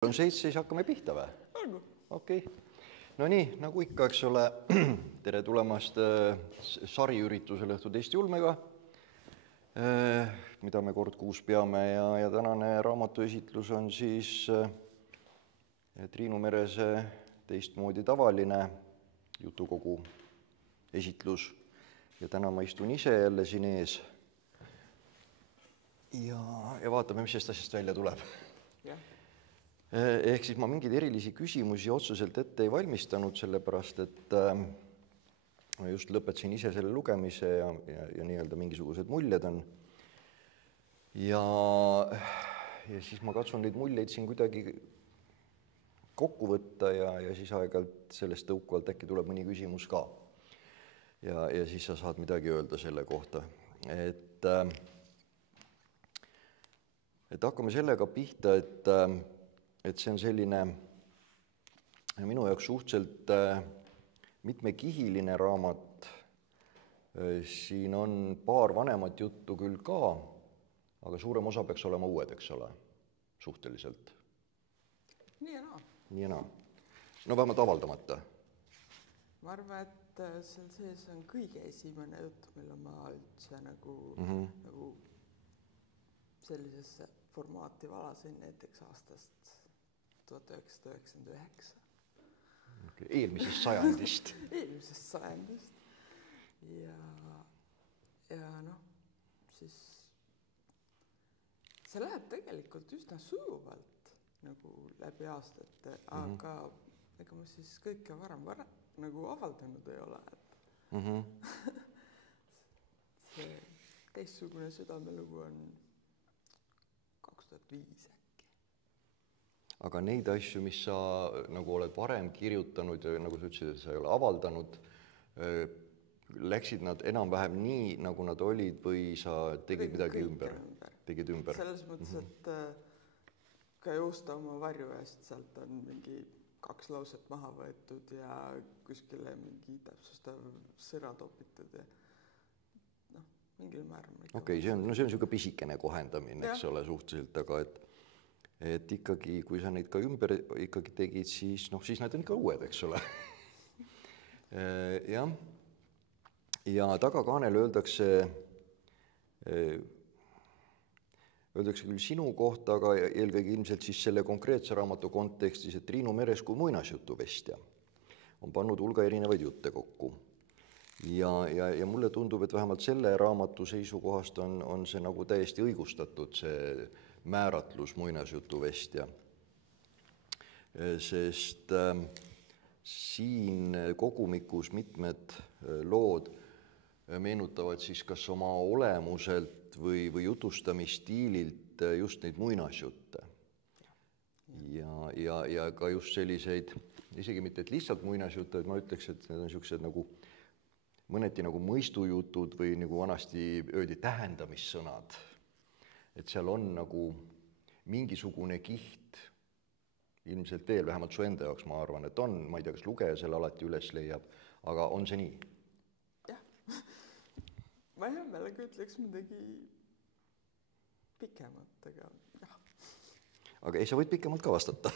On 7, siis hakkame pihta või? Olgu. Okei. No nii, nagu ikka, eks ole, tere tulemast sariüritusele Õhtud Eesti Ulmega, mida me kord kuus peame ja tänane raamatuesitlus on siis Triinu Merese teistmoodi tavaline jutukogu esitlus. Ja täna ma istun ise jälle siin ees ja vaatame, mis sellest asjast välja tuleb. Ehk siis ma mingeid erilisi küsimusi otseselt ette ei valmistanud, sellepärast, et ma just lõpetasin ise selle lugemise ja nii-öelda mingisugused muljed on. Ja siis ma katsun neid muljeid siin kuidagi kokku võtta ja siis aeg-ajalt sellest tõukuvalt äkki tuleb mõni küsimus ka. Ja siis sa saad midagi öelda selle kohta. Et hakkame sellega pihta, et see on selline minu jaoks suhteliselt mitmekihiline raamat. Siin on paar vanemat juttu küll ka, aga suurem osa peaks olema uued, eks ole, suhteliselt. Nii ja naa. Nii ja naa. No vähemalt avaldamata. Ma arvan, et seal sees on kõige esimene jutt, mille ma üldse nagu sellisesse formaati valasin näiteks aastast 1999. Okay. Eelmisest sajandist. Eelmisest sajandist. Ja noh, siis see läheb tegelikult üsna sujuvalt nagu läbi aastate, aga ega ma siis kõike varem nagu avaldanud ei ole. See teistsugune südamelugu on 2005 äkki. Aga neid asju, mis sa nagu oled varem kirjutanud ja nagu sa ütlesid, et sa ei ole avaldanud, läksid nad enam-vähem nii, nagu nad olid või sa tegid midagi ümber? Tegid ümber. Selles mõttes, et ka Joosta oma varju eest sealt on mingi 2 lauset maha võetud ja kuskile mingi täpsustav sõra topitud ja noh, mingil määral. Okei, see on niisugune pisikene kohendamine, eks ole, suhteliselt, aga et ikkagi, kui sa neid ka ümber ikkagi tegid, siis nad on ikka uued, eks ole. Jah. Ja tagakaanel öeldakse küll sinu kohta, aga eelkõige ilmselt siis selle konkreetse raamatu kontekstis, et Triinu Meres kui muinasjutuvestja on pannud hulga erinevaid jutte kokku. Ja mulle tundub, et vähemalt selle raamatu seisukohast on see nagu täiesti õigustatud, see määratlus muinasjutuvestja. Sest siin kogumikus mitmed lood meenutavad siis kas oma olemuselt või jutustamisstiililt just neid muinasjutte. Ja ka just selliseid, isegi mitte et lihtsalt muinasjutte, et ma ütleks, et need on niisugused nagu mõneti nagu mõistujutud või nagu vanasti öeldi tähendamissõnad. Et seal on nagu mingisugune kiht, ilmselt veel, vähemalt su enda jaoks ma arvan, et on, ma ei tea, kas lugeja selle alati üles leiab, aga on see nii? Jah, ma hea meelega ütleks midagi pikemat, aga jah. Aga ei, sa võid pikemalt ka vastata.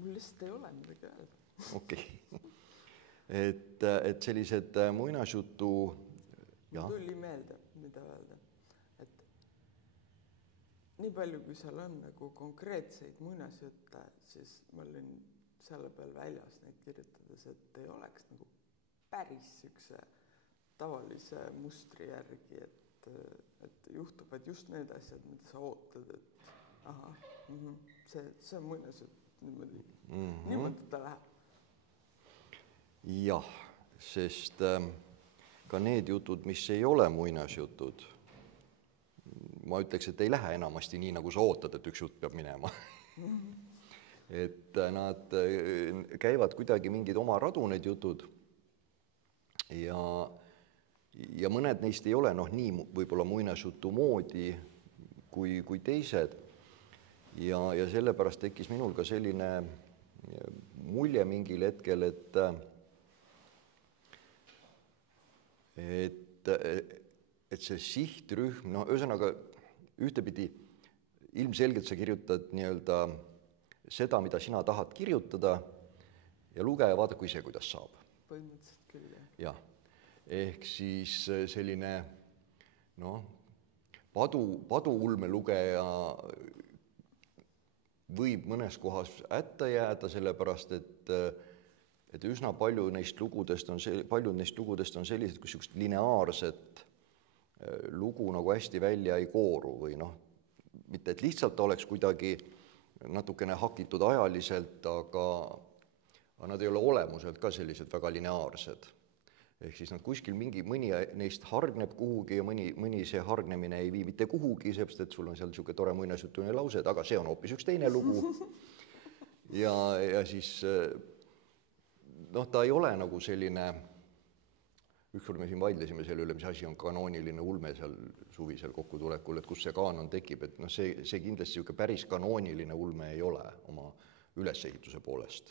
Mul lihtsalt ei ole midagi öelda. Okei. Et sellised muinasjutu... Mul tuli meelde, mida öelda. Et nii palju, kui seal on nagu konkreetseid muinasjutte, siis ma olin selle peal väljas neid kirjutades, et ei oleks nagu päris sükse tavalise mustri järgi, et juhtuvad just need asjad, mida sa ootad, et aha, see on muinasjutt niimoodi ta läheb. Jah, sest ka need jutud, mis ei ole muinasjutud, ma ütleks, et ei lähe enamasti nii, nagu sa ootad, et üks jutt peab minema. Et nad käivad kuidagi mingid oma radu, need jutud, ja mõned neist ei ole nii võib-olla muinasjutu moodi kui teised. Ja sellepärast tekkis minul ka selline mulje mingil hetkel, et see sihtrühm, ühesõnaga ühtepidi ilmselgelt sa kirjutad nii-öelda seda, mida sina tahad kirjutada ja lugeja vaadaku ise, kuidas saab. Põhimõtteliselt küll, jah. Jah, ehk siis selline paduulmelugeja võib mõnes kohas hätta jääda, sellepärast et üsna paljud neist lugudest on sellised, kus niisugust lineaarset lugu nagu hästi välja ei kooru või mitte et lihtsalt ta oleks kuidagi natukene hakitud ajaliselt, aga nad ei ole olemuselt ka sellised väga lineaarsed. Ehk siis nad kuskil mõni neist hargneb kuhugi ja mõni see hargnemine ei vii mitte kuhugi, seepärast et sul on seal niisugune tore muinasjutuline lause, aga see on hoopis üks teine lugu. Ja siis ta ei ole nagu selline, ükskord me siin vaidlesime selle üle, mis asi on kanooniline ulme seal suvisel kokkutulekul, et kus see kaanon tekib, et see kindlasti päris kanooniline ulme ei ole oma ülesehituse poolest.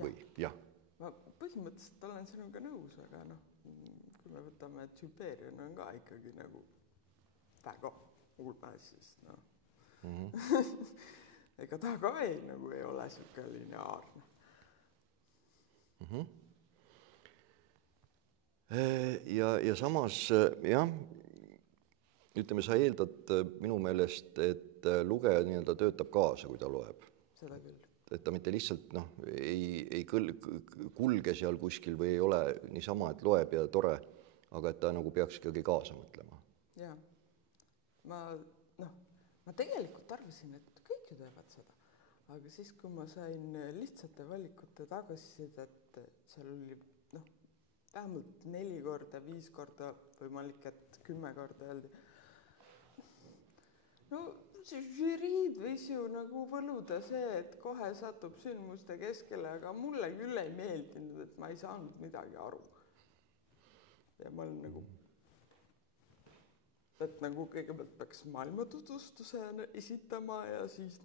Või, jah. Ma põhimõtteliselt olen sinuga nõus, aga kui me võtame, et Hyperion on ka ikkagi nagu väga ulme, siis ega ta ka ei ole siuke lineaarne. Ja samas, jah, ütleme, sa eeldad minu meelest, et lugeja nii-öelda töötab kaasa, kui ta loeb. Seda küll. Et ta mitte lihtsalt ei kulge seal kuskil või ei ole niisama, et loeb ja tore, aga et ta nagu peaks ikkagi kaasa mõtlema. Jaa, ma tegelikult arvasin, et kõik ju teevad seda, aga siis, kui ma sain lihtsate valikute tagasisidet, seal oli vähemalt 4 korda, 5 korda, võimalik, et 10 korda öeldi. See žüriid võis ju nagu võluda see, et kohe satub sündmuste keskele, aga mulle küll ei meeldinud, et ma ei saanud midagi aru. Ja ma olen et kõigepealt peaks maailma tutvustuse esitama ja siis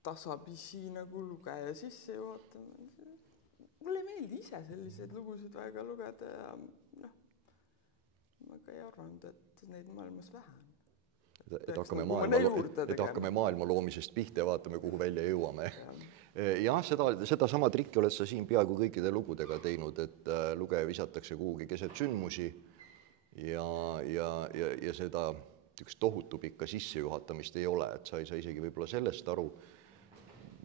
tasapisi lugeja sisse juhatama. Mulle ei meeldi ise selliseid lugusid väga lugeda ja ma ka ei arvanud, et neid maailmas vähe on. Et hakkame maailma loomisest pihta ja vaatame, kuhu välja jõuame. Jah, seda sama trikki oled sa siin peaaegu kõikide lugudega teinud, et lugeja visatakse kuhugi keset sündmusi ja seda tohutu pikka sissejuhatamist ei ole, et sa ei saa isegi võib-olla sellest aru,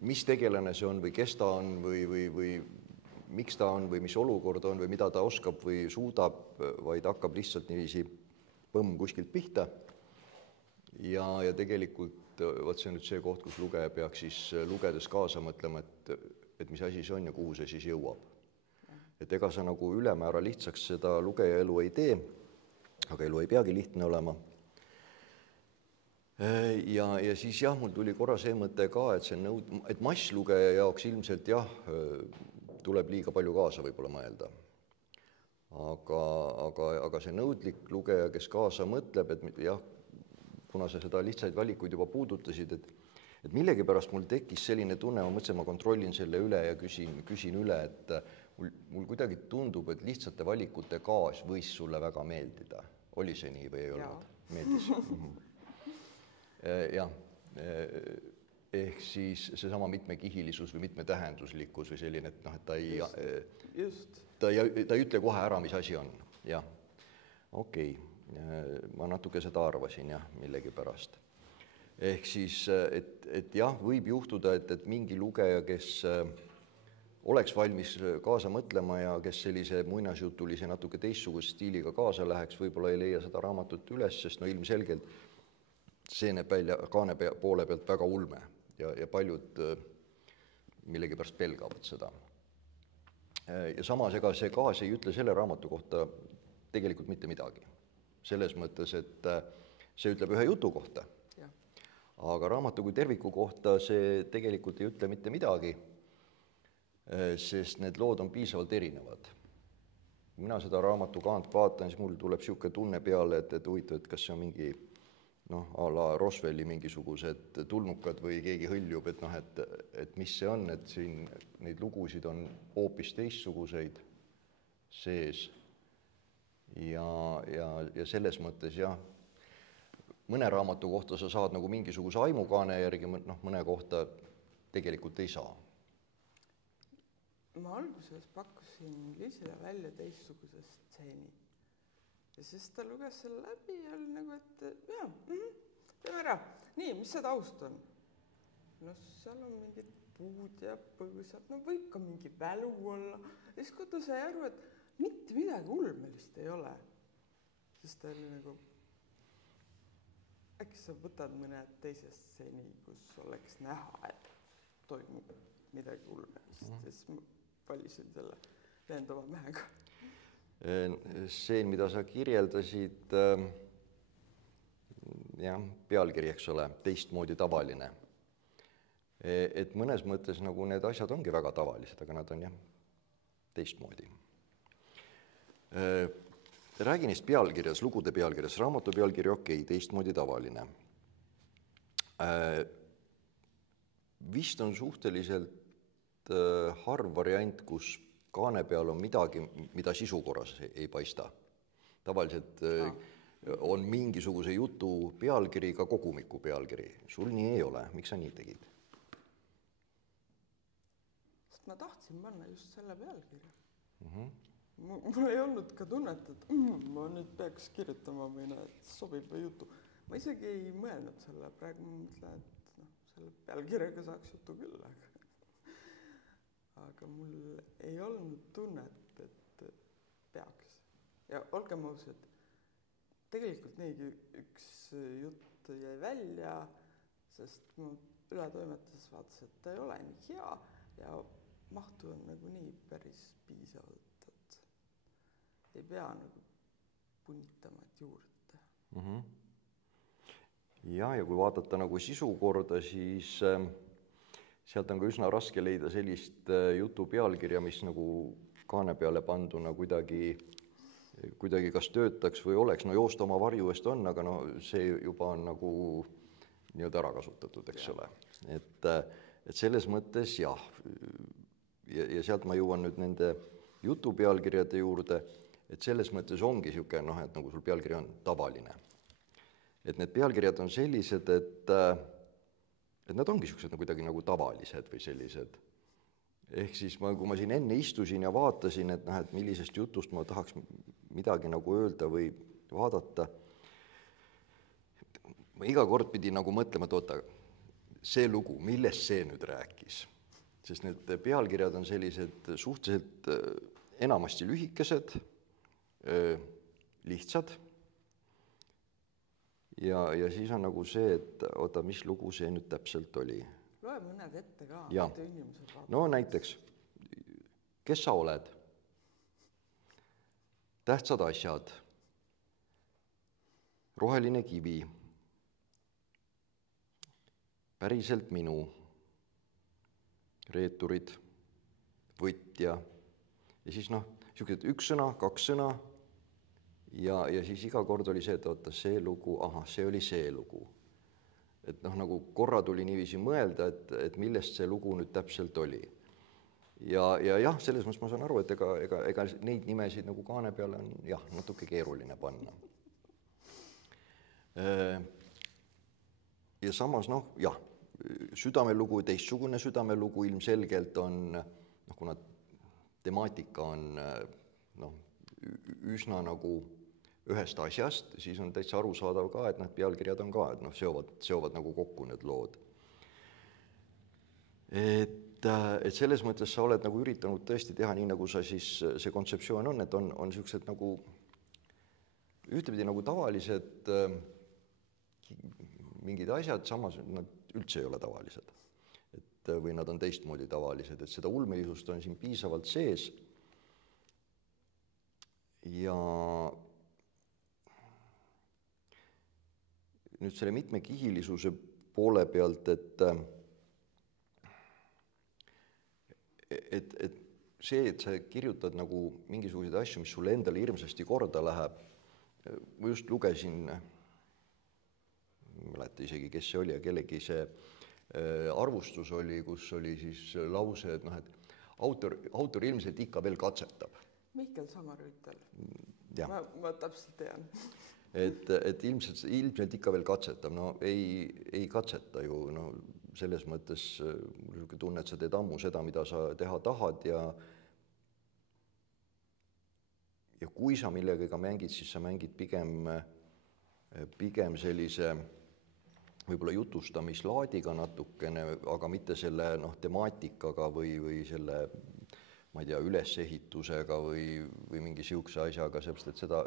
mis tegelane see on või kes ta on või miks ta on või mis olukord on või mida ta oskab või suudab, vaid hakkab lihtsalt niiviisi põmm kuskilt pihta. Ja tegelikult see on nüüd see koht, kus lugeja peaks siis lugedes kaasa mõtlema, et mis asi see on ja kuhu see siis jõuab. Et ega sa nagu ülemäära lihtsaks seda lugeja elu ei tee, aga elu ei peagi lihtne olema. Ja siis jah, mul tuli korra see mõte ka, et masslugeja jaoks ilmselt jah, tuleb liiga palju kaasa võib-olla mõelda. Aga see nõudlik lugeja, kes kaasa mõtleb, et jah, kuna sa seda lihtsaid valikuid juba puudutasid, et millegipärast mul tekkis selline tunne, ma mõtlesin, ma kontrollin selle üle ja küsin üle, et mul kuidagi tundub, et lihtsate valikute kaas võis sulle väga meeldida. Oli see nii või ei olnud? Meeldis? Jah, ehk siis seesama mitmekihilisus või mitmetähenduslikkus või selline, et ta ei ütle kohe ära, mis asi on. Jah, okei. Ma natuke seda arvasin jah, millegipärast. Ehk siis, et jah, võib juhtuda, et mingi lugeja, kes oleks valmis kaasa mõtlema ja kes sellise muinasjutulise natuke teistsuguse stiiliga kaasa läheks, võib-olla ei leia seda raamatut üles, sest ilmselgelt see näeb välja kaane poole pealt väga ulme ja paljud millegipärast pelgavad seda. Ja samas, ega see kaas ei ütle selle raamatu kohta tegelikult mitte midagi. Selles mõttes, et see ütleb ühe jutu kohta, aga raamatu kui terviku kohta see tegelikult ei ütle mitte midagi, sest need lood on piisavalt erinevad. Mina seda raamatu kaant vaatan, siis mul tuleb niisugune tunne peale, et huvitav, et kas see on mingi a la Roswelli mingisugused tulnukad või keegi hõljub, et mis see on, et siin neid lugusid on hoopis teistsuguseid sees. Ja selles mõttes jah, mõne raamatu kohta sa saad nagu mingisuguse aimukaane järgi, noh, mõne kohta tegelikult ei saa. Ma alguses pakkusin Liisile välja teistsuguse stseeni ja siis ta luges selle läbi ja oli nagu, et jaa, teeme ära. Nii, mis see taust on? No seal on mingid puud ja põõsad, no võib ka mingi välu olla. Ja siis kui ta sai aru, et mitte midagi ulmelist ei ole, siis ta oli nagu, äkki sa võtad mõne teise stseeni, kus oleks näha, et toimub midagi ulmelist. Siis ma valisin selle lendava mehega. Seen, mida sa kirjeldasid, jah, pealkiri, eks ole, teistmoodi tavaline. Et mõnes mõttes nagu need asjad ongi väga tavalised, aga nad on jah, teistmoodi. Räägi neist pealkirjas, lugude pealkirjas, raamatu pealkiri, okei, teistmoodi tavaline. Vist on suhteliselt harv variant, kus kaane peal on midagi, mida sisu korras ei paista. Tavaliselt on mingisuguse jutu pealkiri ka kogumiku pealkiri. Sul nii ei ole. Miks sa nii tegid? Sest ma tahtsin panna just selle pealkirja. Mul ei olnud ka tunnet, et ma nüüd peaks kirjutama või sobib või jutu. Ma isegi ei mõelnud selle. Praegu ma mõtlen, et selle pealkirjaga saaks jutu küll, aga mul ei olnud tunnet, et peaks. Ja olgem ausad, tegelikult niigi üks jutt jäi välja, sest ma ületoimetuses vaatasin, et ta ei ole nii hea ja mahtu on nagu nii päris piisavalt, et ei pea nagu punnitama, et juurde teha. Ja kui vaadata nagu sisu korda, siis sealt on ka üsna raske leida sellist jutu pealkirja, mis nagu kaane peale panduna kuidagi kas töötaks või oleks. No Joosta oma varju eest on, aga see juba on nagu nii-öelda ära kasutatud, eks ole. Et selles mõttes jah, ja sealt ma jõuan nüüd nende jutu pealkirjade juurde, et selles mõttes ongi siuke, et nagu sul pealkiri on tavaline. Et need pealkirjad on sellised, et nad ongi siuksed kuidagi nagu tavalised või sellised. Ehk siis kui ma siin enne istusin ja vaatasin, et millisest jutust ma tahaks midagi nagu öelda või vaadata, ma iga kord pidi nagu mõtlema, et oota, see lugu, millest see nüüd rääkis? Sest need pealkirjad on sellised suhteliselt enamasti lühikesed, lihtsad. Ja siis on nagu see, et oota, mis lugu see nüüd täpselt oli? Loe mõned ette ka, et inimesed vaatavad. No näiteks, kes sa oled? Tähtsad asjad. Roheline kivi. Päriselt minu. Reeturid. Võtja. Ja siis siuksed üks sõna, kaks sõna. Ja siis iga kord oli see, et oota, see lugu, see oli see lugu. Et nagu korra tuli niiviisi mõelda, et millest see lugu nüüd täpselt oli. Ja jah, selles mõttes ma saan aru, et ega neid nimesid nagu kaane peale on natuke keeruline panna. Ja samas südamelugu, teistsugune südamelugu ilmselgelt on, kuna temaatika on üsna nagu ühest asjast, siis on täitsa arusaadav ka, et pealkirjad on ka, et seovad nagu kokku need lood. Et selles mõttes sa oled nagu üritanud tõesti teha nii, nagu sa siis see kontseptsioon on, et on siuksed nagu ühtepidi nagu tavalised mingid asjad, samas nad üldse ei ole tavalised. Või nad on teistmoodi tavalised, et seda ulmelisust on siin piisavalt sees. Ja nüüd selle mitmekihilisuse poole pealt, et see, et sa kirjutad nagu mingisuguseid asju, mis sulle endale hirmsasti korda läheb, ma just lugesin, ei mäleta isegi, kes see oli ja kellegi see arvustus oli, kus oli siis lause, et autor ilmselt ikka veel katsetab. Mihkel Samarüütel. Ma täpselt tean. et ilmselt ikka veel katsetab, no ei katseta ju, no selles mõttes niisugune tunne, et sa teed ammu seda, mida sa teha tahad ja kui sa millegagi mängid, siis sa mängid pigem sellise võib-olla jutustamislaadiga natukene, aga mitte selle temaatikaga või selle, ma ei tea, ülesehitusega või mingi niisuguse asjaga, sellepärast et seda,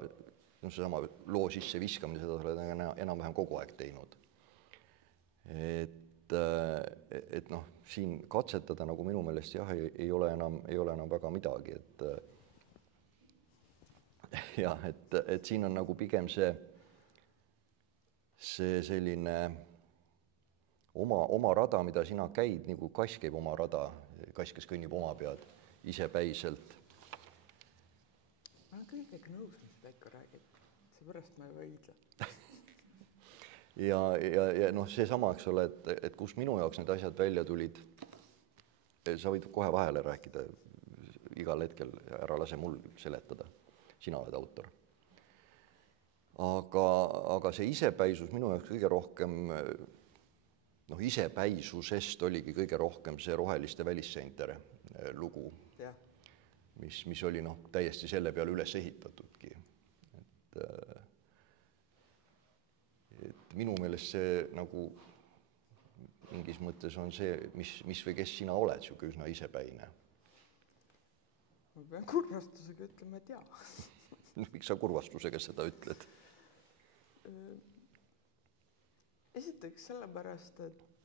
seesama loo sisse viskamine, seda sa oled enam-vähem kogu aeg teinud. Et siin katsetada nagu minu meelest jah, ei ole enam väga midagi, et siin on nagu pigem see selline oma rada, mida sina käid, nagu kass käib oma rada, kass, kes kõnnib oma pead isepäiselt. Ma olen kõigega nõus, mis Pekka räägib, seepärast ma ei vaidle. ja seesama, eks ole, et kus minu jaoks need asjad välja tulid, sa võid kohe vahele rääkida igal hetkel, ära lase mul seletada, sina oled autor. Aga see isepäisus minu jaoks kõige rohkem, isepäisusest oligi kõige rohkem see Roheliste välisseinte lugu, mis oli täiesti selle peale üles ehitatudki. Et minu meelest see nagu mingis mõttes on see, mis või kes sina oled, niisugune üsna isepäine. Ma pean kurvastusega ütlema, et jaa. Miks sa kurvastusega seda ütled? Esiteks sellepärast, et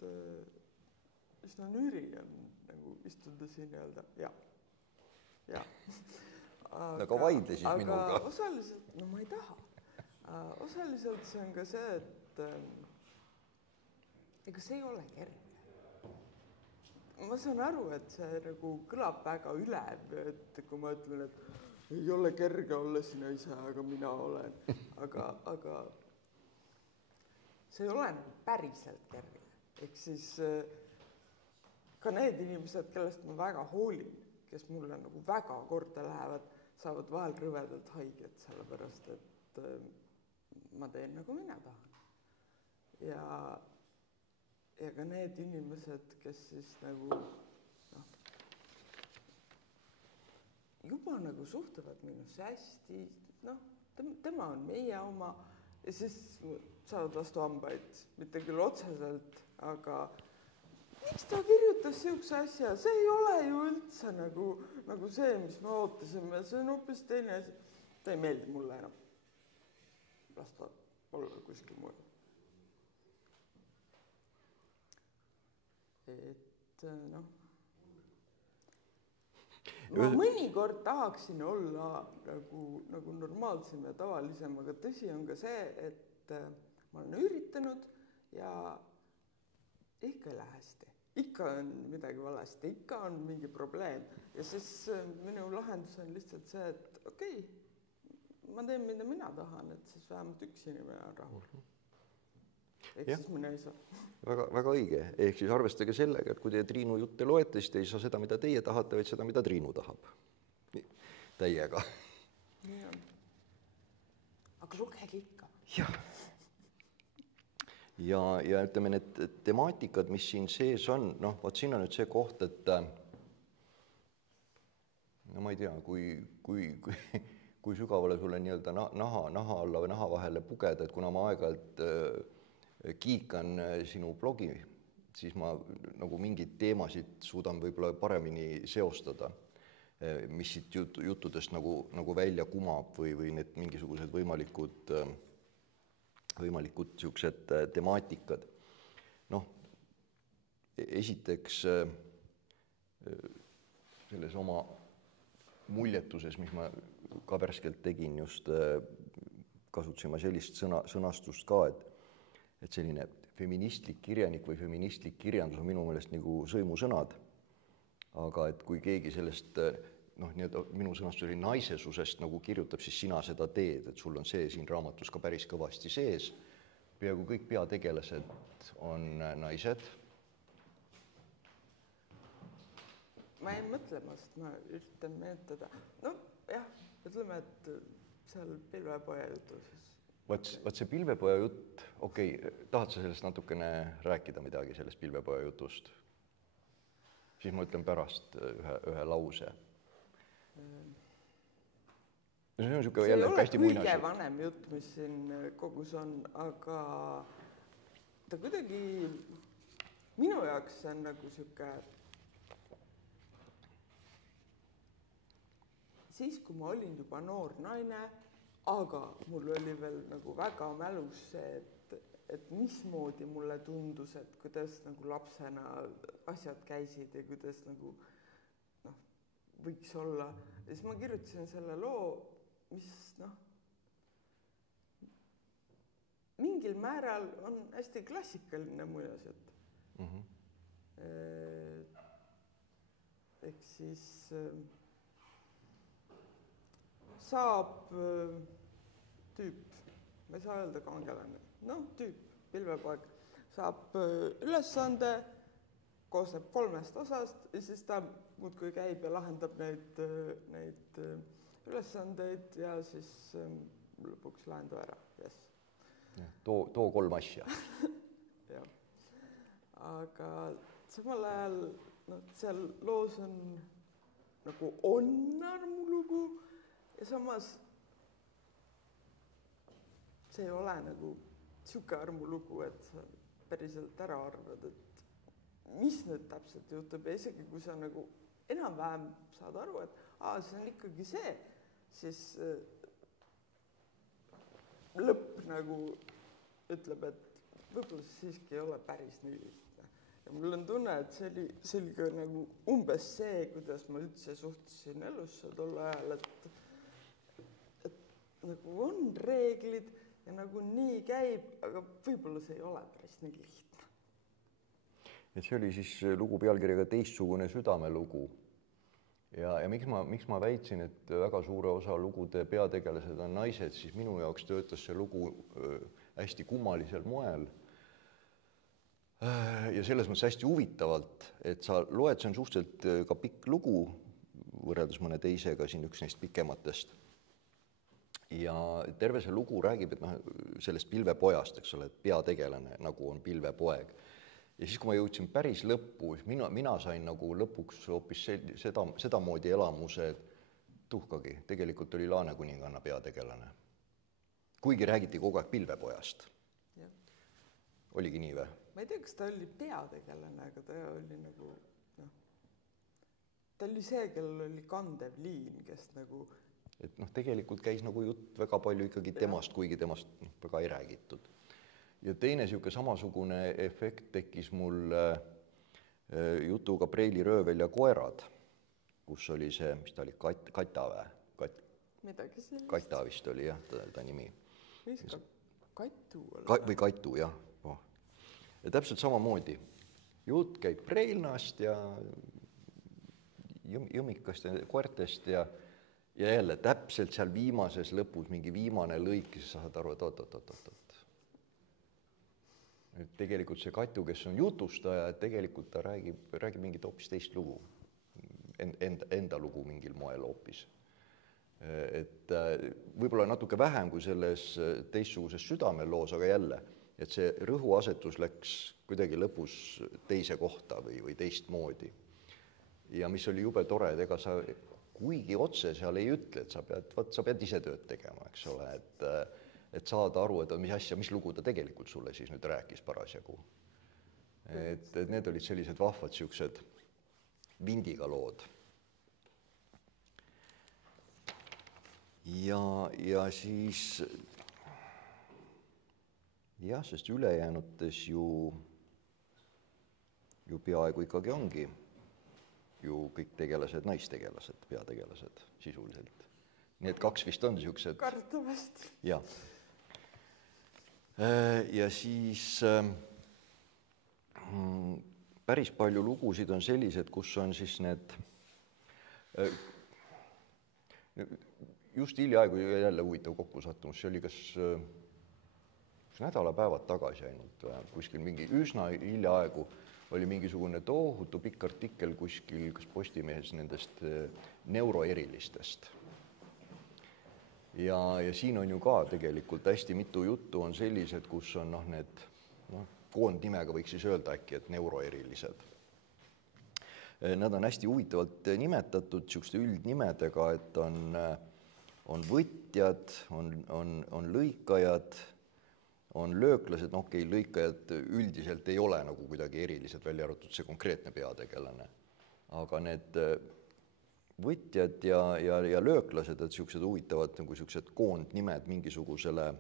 üsna nüri on nagu istuda siin ja öelda jaa. Aga vaidle siis minuga. Aga osaliselt, ma ei taha. Osaliselt see on ka see, et ega see ei ole kerge. Ma saan aru, et see nagu kõlab väga ülev, et kui ma ütlen, et ei ole kerge olla sina ise, aga mina olen. Aga see ei ole nagu päriselt kerge. Ehk siis ka need inimesed, kellest ma väga hoolin, kes mulle nagu väga korda lähevad, saavad vahel rõvedalt haiget, sellepärast et ma teen nagu mina tahan. Ja ka need inimesed, kes siis nagu juba nagu suhtuvad minusse hästi, tema on meie oma ja siis saavad vastu hambaid, mitte küll otseselt, aga miks ta kirjutas niisuguse asja, see ei ole ju üldse nagu see, mis me ootasime, see on hoopis teine asi, ta ei meeldi mulle enam. Las ta olla kuskil mujal. Ma mõnikord tahaksin olla nagu normaalsem ja tavalisem, aga tõsi on ka see, et ma olen üritanud ja ikka ei lähe hästi. Ikka on midagi valesti, ikka on mingi probleem ja siis minu lahendus on lihtsalt see, et okei, ma teen, mida mina tahan, et siis vähemalt üks inimene on rahul. Ehk siis mina ei saa. Väga õige. Ehk siis arvestage sellega, et kui te Triinu jutte loete, siis te ei saa seda, mida teie tahate, vaid seda, mida Triinu tahab. Täiega. Nii on. Aga lugege ikka. Ja ütleme, need temaatikad, mis siin sees on, vaat siin on nüüd see koht, et ma ei tea, kui sügavale sulle nii-öelda naha alla või naha vahele pugeda, et kuna ma aeg-ajalt kiikan sinu blogi, siis ma nagu mingeid teemasid suudan võib-olla paremini seostada, mis siit juttudest nagu välja kumab või need mingisugused võimalikud niisugused temaatikad. Esiteks selles oma muljetuses, mis ma ka värskelt tegin, just kasutasime sellist sõnastust ka, et selline feministlik kirjanik või feministlik kirjandus on minu meelest nagu sõimusõnad, aga et kui keegi sellest, minu sõnastus oli naisesusest nagu kirjutab, siis sina seda teed, et sul on see siin raamatus ka päris kõvasti sees. Peaaegu kõik peategelased on naised. Ma ei mõtlema, sest ma üritan meeldada. Jah, ütleme, et seal Pilvepoja jutus Vaat see pilvepoja jutt, okei, tahad sa sellest natukene rääkida midagi, sellest pilvepoja jutust? Siis ma ütlen pärast ühe lause. See on niisugune jälle hästi muinas. See ei ole kõige vanem jutt, mis siin kogus on, aga ta kuidagi minu jaoks see on nagu niisugune siis, kui ma olin juba noor naine, aga mul oli veel nagu väga mälus see, et mismoodi mulle tundus, et kuidas nagu lapsena asjad käisid ja kuidas nagu võiks olla. Ja siis ma kirjutasin selle loo, mis mingil määral on hästi klassikaline muinasjutt. Ehk siis saab tüüp, ma ei saa öelda kangelane, tüüp, pilvepoeg, saab ülesande, koosneb 3 osast ja siis ta muudkui käib ja lahendab neid ülesandeid ja siis lõpuks lahendab ära, yes. Too 3 asja. Jah, aga samal ajal seal loos on nagu on armulugu ja samas see ei ole nagu siuke armulugu, et sa päriselt ära arvad, et mis nüüd täpselt juhtub ja isegi kui sa nagu enam-vähem saad aru, et see on ikkagi see, siis lõpp nagu ütleb, et võib-olla siiski ei ole päris nii lihtne. Ja mul on tunne, et see oli ka nagu umbes see, kuidas ma üldse suhtusin elusse tol ajal, et nagu on reeglid ja nagu nii käib, aga võib-olla see ei ole päris nii lihtne. Et see oli siis lugu pealkirjaga Teistsugune südamelugu. Ja miks ma väitsin, et väga suure osa lugude peategelased on naised, siis minu jaoks töötas see lugu hästi kummalisel moel. Ja selles mõttes hästi huvitavalt, et sa loed, see on suhteliselt ka pikk lugu, võrreldes mõne teisega, siin üks neist pikematest. Ja terve see lugu räägib, et sellest pilvepojast, eks ole, et peategelane nagu on pilvepoeg. Ja siis, kui ma jõudsin päris lõppu, mina sain nagu lõpuks hoopis sedamoodi elamuse, et tuhkagi, tegelikult oli Laane kuninganna peategelane. Kuigi räägiti kogu aeg pilvepojast. Ja. Oligi nii või? Ma ei tea, kas ta oli peategelane, aga ta oli nagu, ta oli see, kellel oli kandev liin, kes nagu... Et tegelikult käis nagu jutt väga palju ikkagi temast, kuigi temast väga ei räägitud. Ja teine siuke samasugune efekt tekkis mul jutuga Preili Röövel ja koerad, kus oli see, mis ta oli, Kata või? Midagi sellist. Kata vist oli jah, ta nimi. Mis ka Katu olla? Või Katu, jah. Ja täpselt samamoodi. Jutt käib Preilnast ja jõmikast ja koertest ja jälle täpselt seal viimases lõpus mingi viimane lõik, siis sa saad aru, et oot. Tegelikult see Katu, kes on jutustaja, tegelikult ta räägib mingit hoopis teist lugu, enda lugu mingil moel hoopis. Et võib-olla natuke vähem kui selles teistsuguses südameloos, aga jälle, et see rõhuasetus läks kuidagi lõpus teise kohta või teistmoodi. Ja mis oli jube tore, et ega sa kuigi otse seal ei ütle, et sa pead ise tööd tegema, eks ole, et saada aru, et mis asja, mis lugu ta tegelikult sulle siis nüüd rääkis parasjagu. Et need olid sellised vahvad siuksed vindiga lood. Ja siis jah, sest ülejäänutes ju peaaegu ikkagi ongi ju kõik tegelased, naistegelased, peategelased sisuliselt. Need 2 vist on siuksed. Kardavasti. Ja. Ja siis päris palju lugusid on sellised, kus on siis need just hiljaaegu jälle huvitav kokkusattumus, see oli kas nädalapäevad tagasi ainult kuskil mingi üsna hiljaaegu oli mingisugune tohutu pikk artikkel kuskil kas Postimehes nendest neuroerilistest. ja siin on ju ka tegelikult hästi mitu juttu on sellised, kus on need koondnimega võiks siis öelda äkki, et neuroerilised. Nad on hästi huvitavalt nimetatud niisuguste üldnimedega, et on võtjad, on lõikajad, on lööklased, okei, lõikajad üldiselt ei ole nagu kuidagi erilised, välja arvatud see konkreetne peategelane, aga need võtjad ja lööklased, et niisugused huvitavad nagu niisugused koondnimed mingisugusele,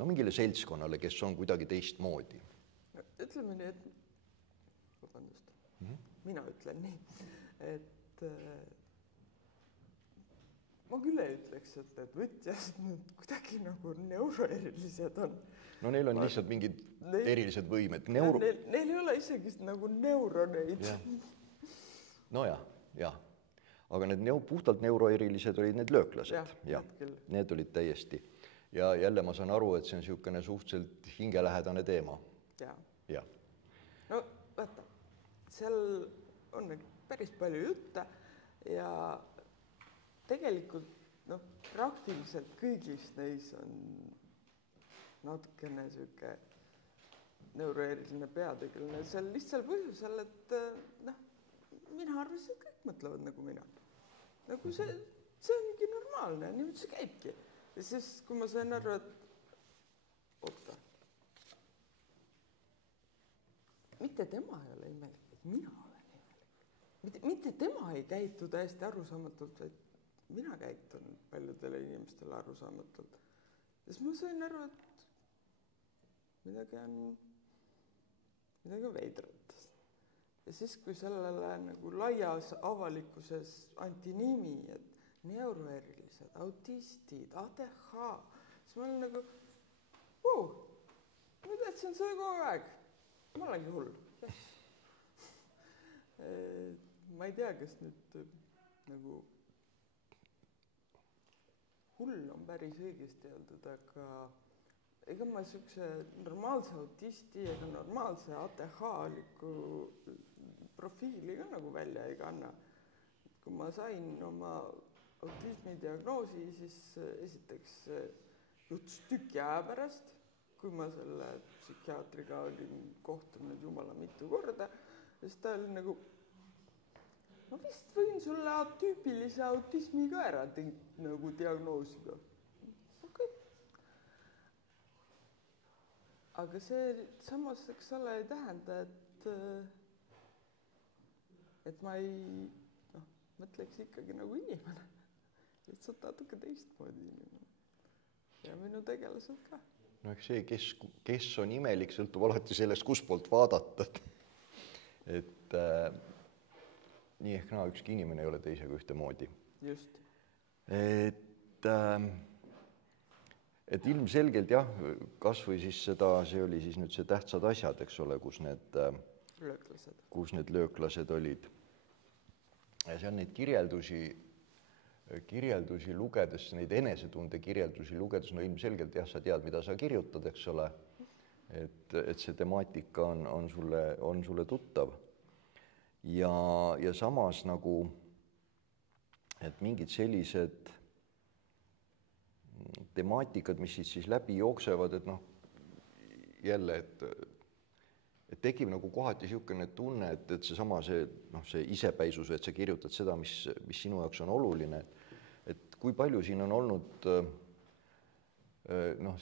mingile seltskonnale, kes on kuidagi teistmoodi. Ütleme nii, et mina ütlen nii, et ma küll ei ütleks, et need võtjad kuidagi nagu neuroerilised on. No neil on lihtsalt mingid erilised võimed. Neil ei ole isegi nagu neuroneid. Jah. Aga need puhtalt neuroerilised olid need lööklased. Need olid täiesti. Ja jälle ma saan aru, et see on niisugune suhteliselt hingelähedane teema. Ja. No vaata, seal on päris palju jutte ja tegelikult praktiliselt kõigis neis on natukene niisugune neuroeriline peategelane. Seal lihtsalt põhjusel, et mina arvasin, et kõik mõtlevad nagu mina. Nagu see ongi normaalne, niimoodi see käibki. Ja siis, kui ma sain aru, et oota, mitte tema ei ole imelik, et mina olen imelik. Mitte tema ei käitu täiesti arusaamatult, vaid mina käitun paljudele inimestele arusaamatult. Ja siis ma sain aru, et midagi on veidrat. Ja siis, kui sellele nagu laias avalikkuses anti nimi, et neuroerilised, autistid, ADH, siis ma olen nagu, ma teadsin seda kogu aeg, ma olengi hull. Ma ei tea, kas nüüd nagu hull on päris õigesti öeldud, aga ega ma niisuguse normaalse autisti ega normaalse ADH-liku profiili ka nagu välja ei kanna. Kui ma sain oma autismi diagnoosi, siis esiteks juhtus tüki aja pärast, kui ma selle psühhiaatriga olin kohtunud jumala mitu korda, siis ta oli nagu, ma vist võin sulle atüüpilise autismi ka ära nagu diagnoosida. Okei. Aga see samas, eks ole, ei tähenda, et ma ei mõtleks ikkagi nagu inimene. Lihtsalt natuke teistmoodi inimene. Ja minu tegelased ka. No eks see, kes on imelik, sõltub alati sellest, kus poolt vaadata. Et nii ehk naa, ükski inimene ei ole teisega ühtemoodi. Just. Et ilmselgelt jah, kas või siis see oli siis nüüd see tähtsad asjad, eks ole, kus need lööklased olid. Ja seal neid kirjeldusi lugedes, neid enesetunde kirjeldusi lugedes, no ilmselgelt jah, sa tead, mida sa kirjutad, eks ole, et see temaatika on sulle tuttav. Ja samas nagu, et mingid sellised temaatikad, mis siis läbi jooksevad, et jälle, et tekib nagu kohati niisugune tunne, et seesama see isepäisus, et sa kirjutad seda, mis sinu jaoks on oluline, et kui palju siin on olnud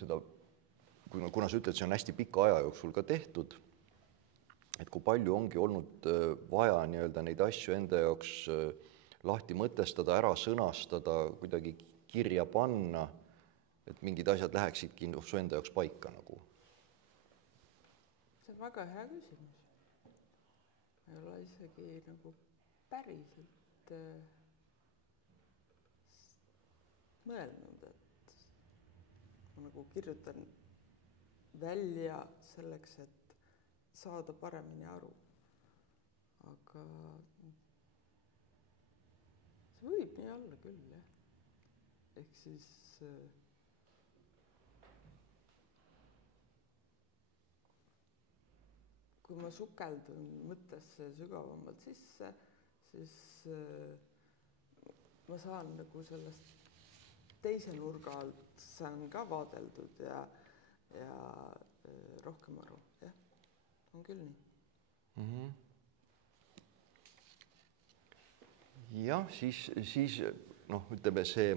seda, kuna sa ütled, see on hästi pika aja jooksul ka tehtud, et kui palju ongi olnud vaja nii-öelda neid asju enda jaoks lahti mõtestada, ära sõnastada, kuidagi kirja panna, et mingid asjad läheksidki su enda jaoks paika nagu? See on väga hea küsimus. Ma ei ole isegi nagu päriselt mõelnud, et ma nagu kirjutan välja selleks, et saada paremini aru. Aga see võib nii olla küll, jah. Ehk siis kui ma sukeldun mõttesse sügavamalt sisse, siis ma saan nagu sellest teise nurga alt saan ka vaadeldud ja rohkem aru, jah, on küll nii. Jah, siis noh, ütleme see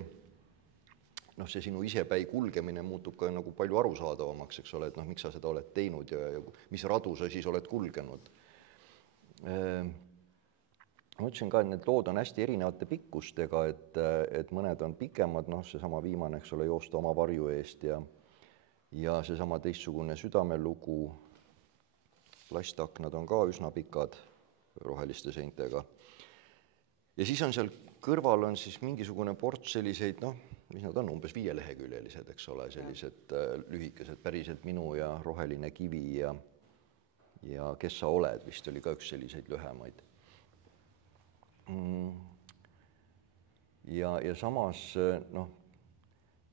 sinu isepäi kulgemine muutub ka nagu palju arusaadavamaks, eks ole, et noh, miks sa seda oled teinud ja mis radu sa siis oled kulgenud. Ma ütlesin ka, et need lood on hästi erinevate pikkustega, et mõned on pikemad, noh, seesama viimane, eks ole, joosta oma varju eest ja seesama teistsugune südamelugu, plastaknad on ka üsna pikad roheliste seintega. Ja siis on seal kõrval on siis mingisugune ports selliseid, noh, mis nad on, umbes 5-leheküljelised, eks ole, sellised lühikesed, päriselt minu ja roheline kivi ja kes sa oled, vist oli ka üks selliseid lühemaid. Ja samas, noh,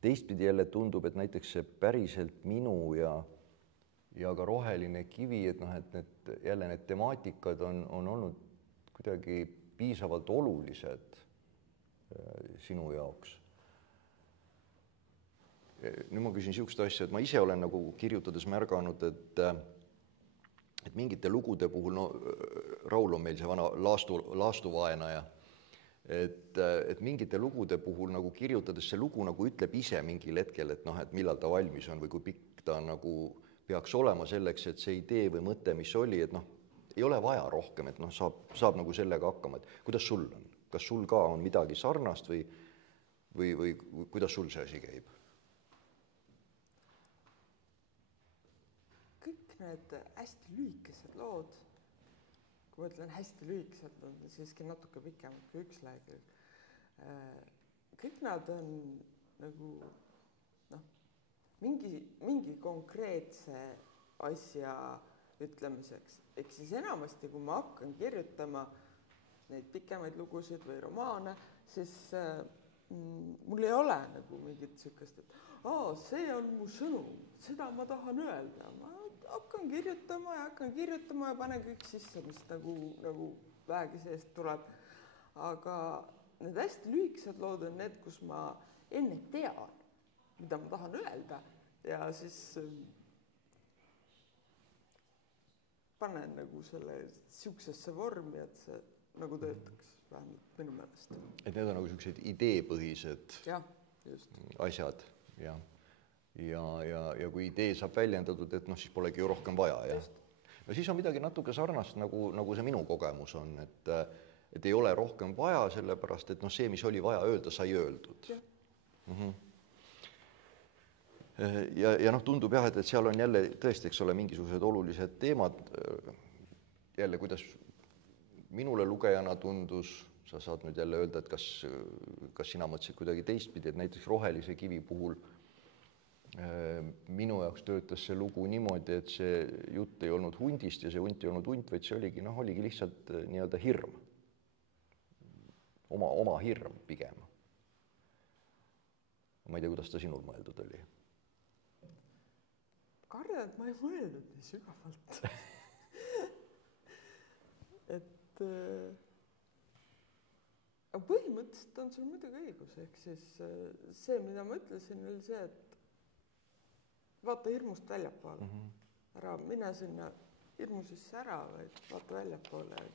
teistpidi jälle tundub, et näiteks see päriselt minu ja ka roheline kivi, et noh, et jälle need temaatikad on olnud kuidagi piisavalt olulised sinu jaoks. Nüüd ma küsin niisugust asja, et ma ise olen nagu kirjutades märganud, et mingite lugude puhul, no Raul on meil see vana laastuvaenaja, et mingite lugude puhul nagu kirjutades see lugu nagu ütleb ise mingil hetkel, et noh, et millal ta valmis on või kui pikk ta nagu peaks olema selleks, et see idee või mõte, mis oli, et noh, ei ole vaja rohkem, et noh, saab nagu sellega hakkama, et kuidas sul on? Kas sul ka on midagi sarnast või kuidas sul see asi käib? Kõik need hästi lühikesed lood, kui ma ütlen hästi lühikesed, on siiski natuke pikemad kui üks lehekülg. Kõik nad on nagu noh, mingi konkreetse asja ütlemiseks. Ehk siis enamasti, kui ma hakkan kirjutama neid pikemaid lugusid või romaane, siis mul ei ole nagu mingit sükest, et see on mu sõnum, seda ma tahan öelda. Ma hakkan kirjutama ja panen kõik sisse, mis nagu vähegi seest tuleb. Aga need hästi lühikesed lood on need, kus ma enne tean, mida ma tahan öelda ja siis panen nagu selle siuksesse vormi, et see nagu töötaks vähemalt minu meelest. Et need on nagu sellised ideepõhised asjad ja kui idee saab väljendatud, et noh, siis polegi ju rohkem vaja. Ja? No siis on midagi natuke sarnast, nagu see minu kogemus on, et ei ole rohkem vaja, sellepärast, et noh, see, mis oli vaja öelda, sai öeldud. Ja noh, tundub jah, et seal on jälle tõesti, eks ole, mingisugused olulised teemad, jälle kuidas minule lugejana tundus, sa saad nüüd jälle öelda, et kas sina mõtlesid kuidagi teistpidi, et näiteks rohelise kivi puhul minu jaoks töötas see lugu niimoodi, et see jutt ei olnud hundist ja see hunt ei olnud hunt, vaid see oligi lihtsalt nii-öelda hirm. Oma hirm pigem. Ma ei tea, kuidas ta sinul mõeldud oli? Kardan, et ma ei mõelnud nii sügavalt. Põhimõtteliselt on sul muidugi õigus, ehk siis see, mida ma ütlesin, oli see, et vaata hirmust väljapoole. Ära mine sinna hirmu sisse ära, vaid vaata väljapoole ja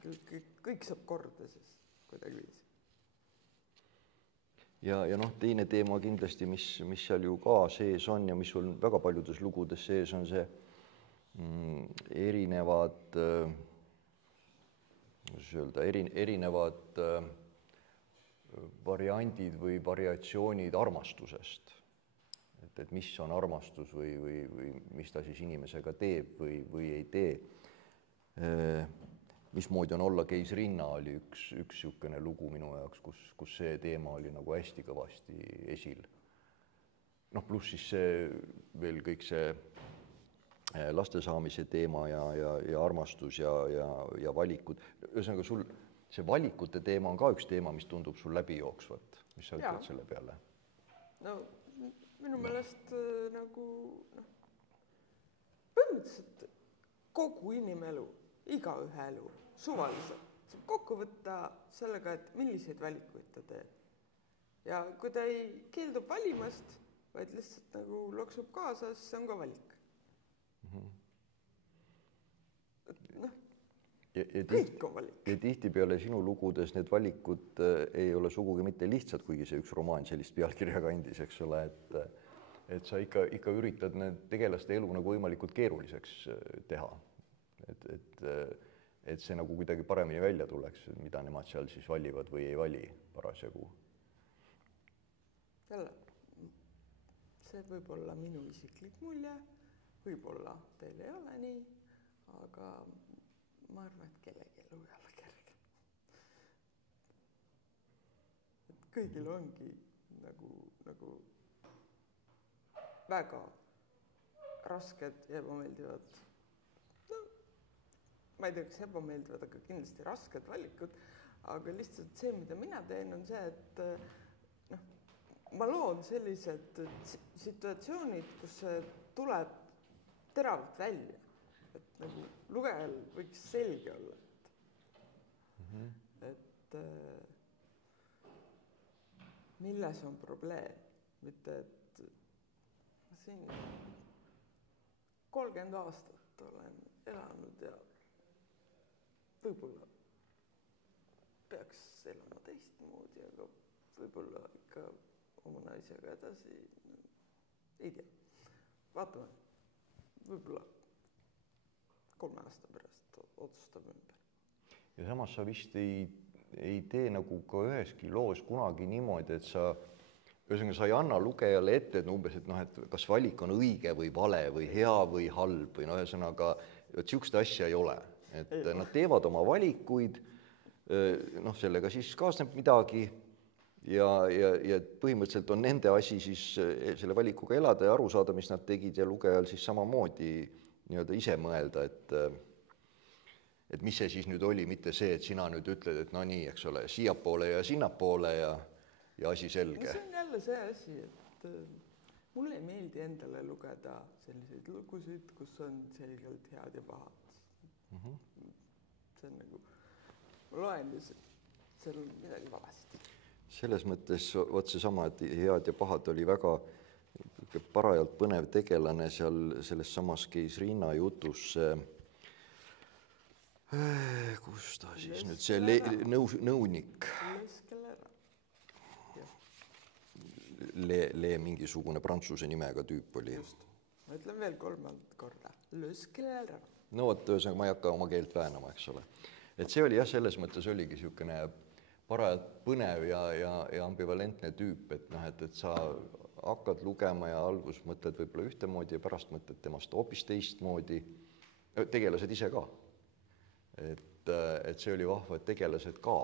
kõik saab korda siis kuidagi viisi. Ja noh, teine teema kindlasti, mis seal ju ka sees on ja mis sul väga paljudes lugudes sees on see erinevad variandid või variatsioonid armastusest. Et mis on armastus või mis ta siis inimesega teeb või ei tee. Mismoodi on olla keisrinna oli üks niisugune lugu minu jaoks, kus see teema oli nagu hästi kõvasti esil. Noh, pluss siis see veel kõik see laste saamise teema ja armastus ja valikud. Ühesõnaga sul see valikute teema on ka üks teema, mis tundub sul läbi jooksvat. Mis sa ütled selle peale? No minu meelest nagu põhimõtteliselt kogu inimelu, igaühe elu, suvaliselt saab kokku võtta sellega, et milliseid valikuid ta teeb. ja kui ta ei keeldub valimast, vaid lihtsalt nagu loksub kaasa, siis see on ka valik. Kõik on valik. Ja tihtipeale sinu lugudes need valikud ei ole sugugi mitte lihtsad, kuigi see üks romaan sellist pealkirja kandis, eks ole, et sa ikka üritad need tegelaste elu nagu võimalikult keeruliseks teha. Et see nagu kuidagi paremini välja tuleks, mida nemad seal siis valivad või ei vali parasjagu. Jälle, see võib olla minu isiklik mulje, võib-olla teil ei ole nii, aga ma arvan, et kellegi elu ei ole kerge. Et kõigil ongi nagu väga rasked ja ebameeldivad, no ma ei tea, kas ebameeldivad, aga kindlasti rasked valikud, aga lihtsalt see, mida mina teen, on see, et ma loon sellised situatsioonid, kus see tuleb teravalt välja. Et nagu lugejal võiks selge olla, et milles on probleem, mitte et ma siin 30 aastat olen elanud ja võib-olla peaks elama teistmoodi, aga võib-olla ikka oma naisega edasi, ei tea, vaatame, võib-olla 3 aasta pärast otsustab ümber. Ja samas sa vist ei tee nagu ka üheski loos kunagi niimoodi, et sa ei anna lugejale ette, et umbes, et kas valik on õige või vale või hea või halb või ühesõnaga, et sihukest asja ei ole. Et nad teevad oma valikuid, sellega siis kaasneb midagi ja põhimõtteliselt on nende asi siis selle valikuga elada ja aru saada, mis nad tegid ja lugejal siis samamoodi ise mõelda, et mis see siis nüüd oli, mitte see, et sina nüüd ütled, et no nii, eks ole, siiapoole ja sinnapoole ja asi selge. See on jälle see asi, et mulle ei meeldi endale lugeda selliseid lugusid, kus on selgelt head ja pahad. See on nagu, ma loen ja seal on midagi valesti. Selles mõttes võt see sama, et head ja pahad oli väga parajalt põnev tegelane seal selles samas Keisrina jutus, kus ta siis nüüd see nõunik Le mingisugune prantsuse nimega tüüp oli. Just, ma ütlen veel 3 korda, Lõskelera. No vot, ma ei hakka oma keelt väänama, eks ole. Et see oli jah, selles mõttes oligi niisugune parajalt põnev ja ambivalentne tüüp, et sa hakkad lugema ja algus mõtled võib-olla ühtemoodi ja pärast mõtled temast hoopis teistmoodi. Tegelased ise ka. Et see oli vahva, et tegelased ka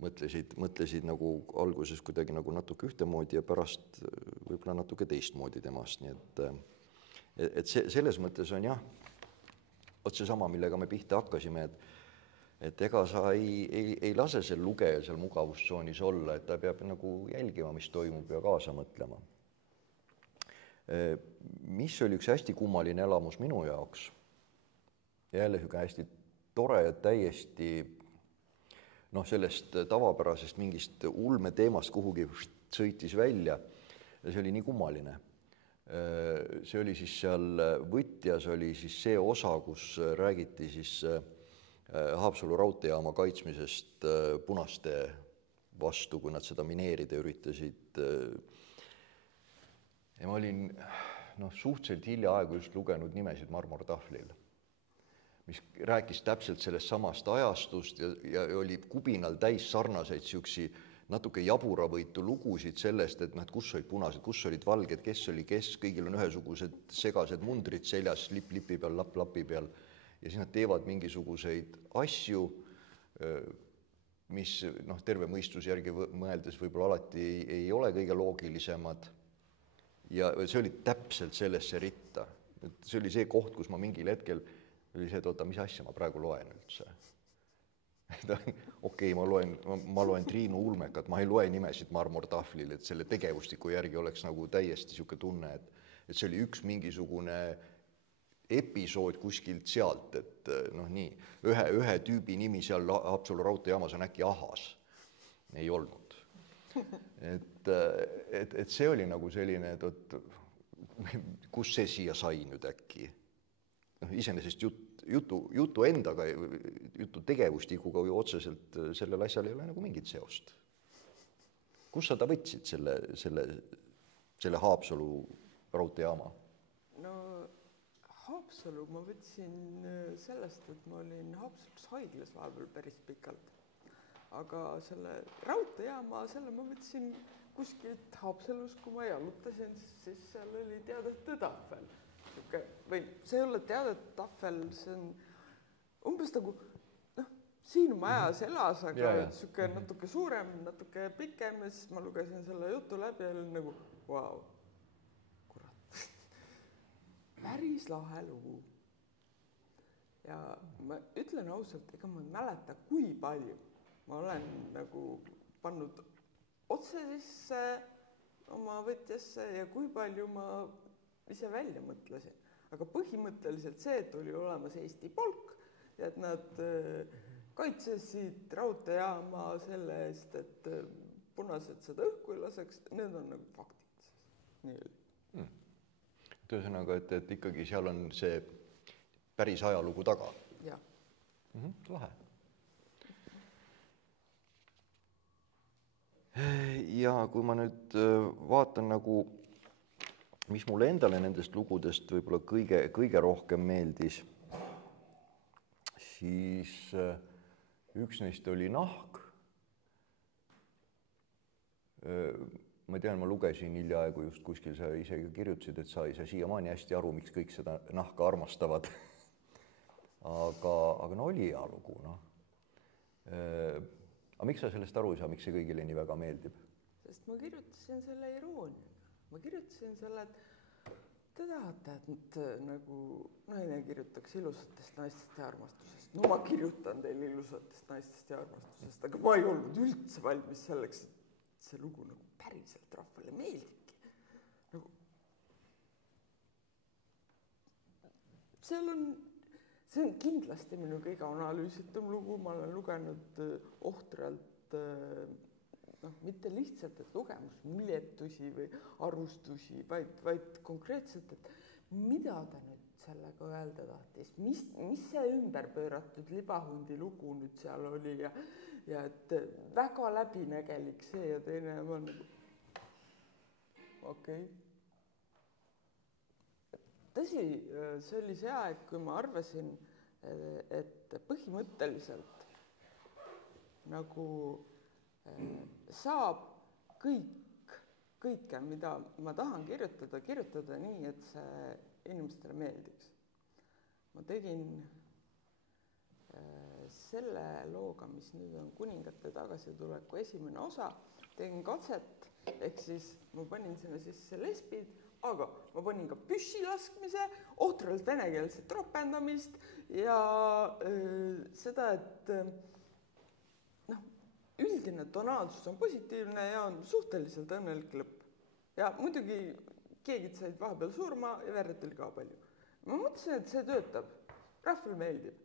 mõtlesid nagu alguses kuidagi nagu natuke ühtemoodi ja pärast võib-olla natuke teistmoodi temast. Nii et selles mõttes on jah, otse sama, millega me pihta hakkasime, et ega sa ei lase seal lugeja seal mugavustsoonis olla, et ta peab nagu jälgima, mis toimub ja kaasa mõtlema. Mis oli üks hästi kummaline elamus minu jaoks? Jälle hästi tore, et täiesti sellest tavapärasest mingist ulme teemast kuhugi sõitis välja ja see oli nii kummaline. See oli siis seal võtjas oli siis see osa, kus räägiti siis Haapsalu raudteejaama kaitsmisest punaste vastu, kui nad seda mineerida üritasid. Ja ma olin suhteliselt hiljaaegu just lugenud nimesid marmortahvlil, mis rääkis täpselt sellest samast ajastust ja oli kubinal täis sarnaseid siuksi natuke jaburavõitu lugusid sellest, et kus olid punased, kus olid valged, kes oli kes, kõigil on ühesugused segased mundrid seljas, lipi peal, lapi peal ja siis nad teevad mingisuguseid asju, mis terve mõistus järgi mõeldes võib-olla alati ei ole kõige loogilisemad ja see oli täpselt sellesse ritta. See oli see koht, kus ma mingil hetkel oli see, et oota, mis asja ma praegu loen üldse. Okei, ma loen Triinu Ulmekat, ma ei loe nimesid marmortahvlil, et selle tegevustiku järgi oleks nagu täiesti siuke tunne, et see oli üks mingisugune episood kuskilt sealt, et nii, ühe tüübi nimi seal Haapsalu raudteejaamas on äkki Ahas. ei olnud. Et see oli nagu selline, et kus see siia sai nüüd äkki? Iseenesest jutu endaga, jutu tegevustikuga ju otseselt sellel asjal ei ole nagu mingit seost. Kus sa ta võtsid selle Haapsalu raudteejaama? No Haapsalu ma võtsin sellest, et ma olin Haapsalus haiglas vahepeal päris pikalt. Aga selle raudteejaama, selle ma võtsin kuskilt Haapsalus, kui ma jalutasin, siis seal oli teadete tahvel. Või see ei ole teadete tahvel, see on umbes nagu, siin majas elas, aga siuke natuke suurem, natuke pikem ja siis ma lugesin selle jutu läbi ja oli nagu, vau, kurat, päris lahe lugu. Ja ma ütlen ausalt, ega ma ei mäleta, kui palju ma olen nagu pannud otse sisse oma võtjasse ja kui palju ma ise välja mõtlesin. Aga põhimõtteliselt see, et oli olemas Eesti polk ja et nad kaitsesid raudteejaama selle eest, et punased seda õhku ei laseks, need on nagu faktid. Nii oli. Ühesõnaga, et ikkagi seal on see päris ajalugu taga. Jah. Lahe. Ja kui ma nüüd vaatan nagu, mis mulle endale nendest lugudest võib-olla kõige rohkem meeldis, siis üks neist oli Nahk. Ma tean, ma lugesin hiljaaegu just kuskil, sa isegi kirjutasid, et sa ei saa siiamaani hästi aru, miks kõik seda nahka armastavad. Aga no oli hea lugu, Aga miks sa sellest aru ei saa, miks see kõigile nii väga meeldib? Sest ma kirjutasin selle irooniaga. Ma kirjutasin selle, et te tahate, et nagu naine kirjutaks ilusatest naistest ja armastusest. No ma kirjutan teile ilusatest naistest ja armastusest, aga ma ei olnud üldse valmis selleks, et see lugu nagu päriselt rahvale meeldibki. Nagu... See on kindlasti minu kõige analüüsitum lugu, ma olen lugenud ohtralt, mitte lihtsalt, et lugemusmuljetusi või arustusi, vaid konkreetselt, et mida ta nüüd sellega öelda tahtis, mis see ümberpööratud libahundi lugu nüüd seal oli ja et väga läbinägelik see ja teine ma nagu okei. Tõsi, see oli see aeg, kui ma arvasin, et põhimõtteliselt nagu saab kõike, mida ma tahan kirjutada nii, et see inimestele meeldiks. Ma tegin selle looga, mis nüüd on Kuningate tagasituleku esimene osa, tegin katset, ehk siis ma panin sinna sisse lesbid, aga ma panin ka püssi laskmise, ohtralt venekeelset ropendamist ja seda, et üldine tonaalsus on positiivne ja on suhteliselt õnnelik lõpp. Ja muidugi keegid said vahepeal surma ja verd oli ka palju. Ma mõtlesin, et see töötab. Rahval meeldib.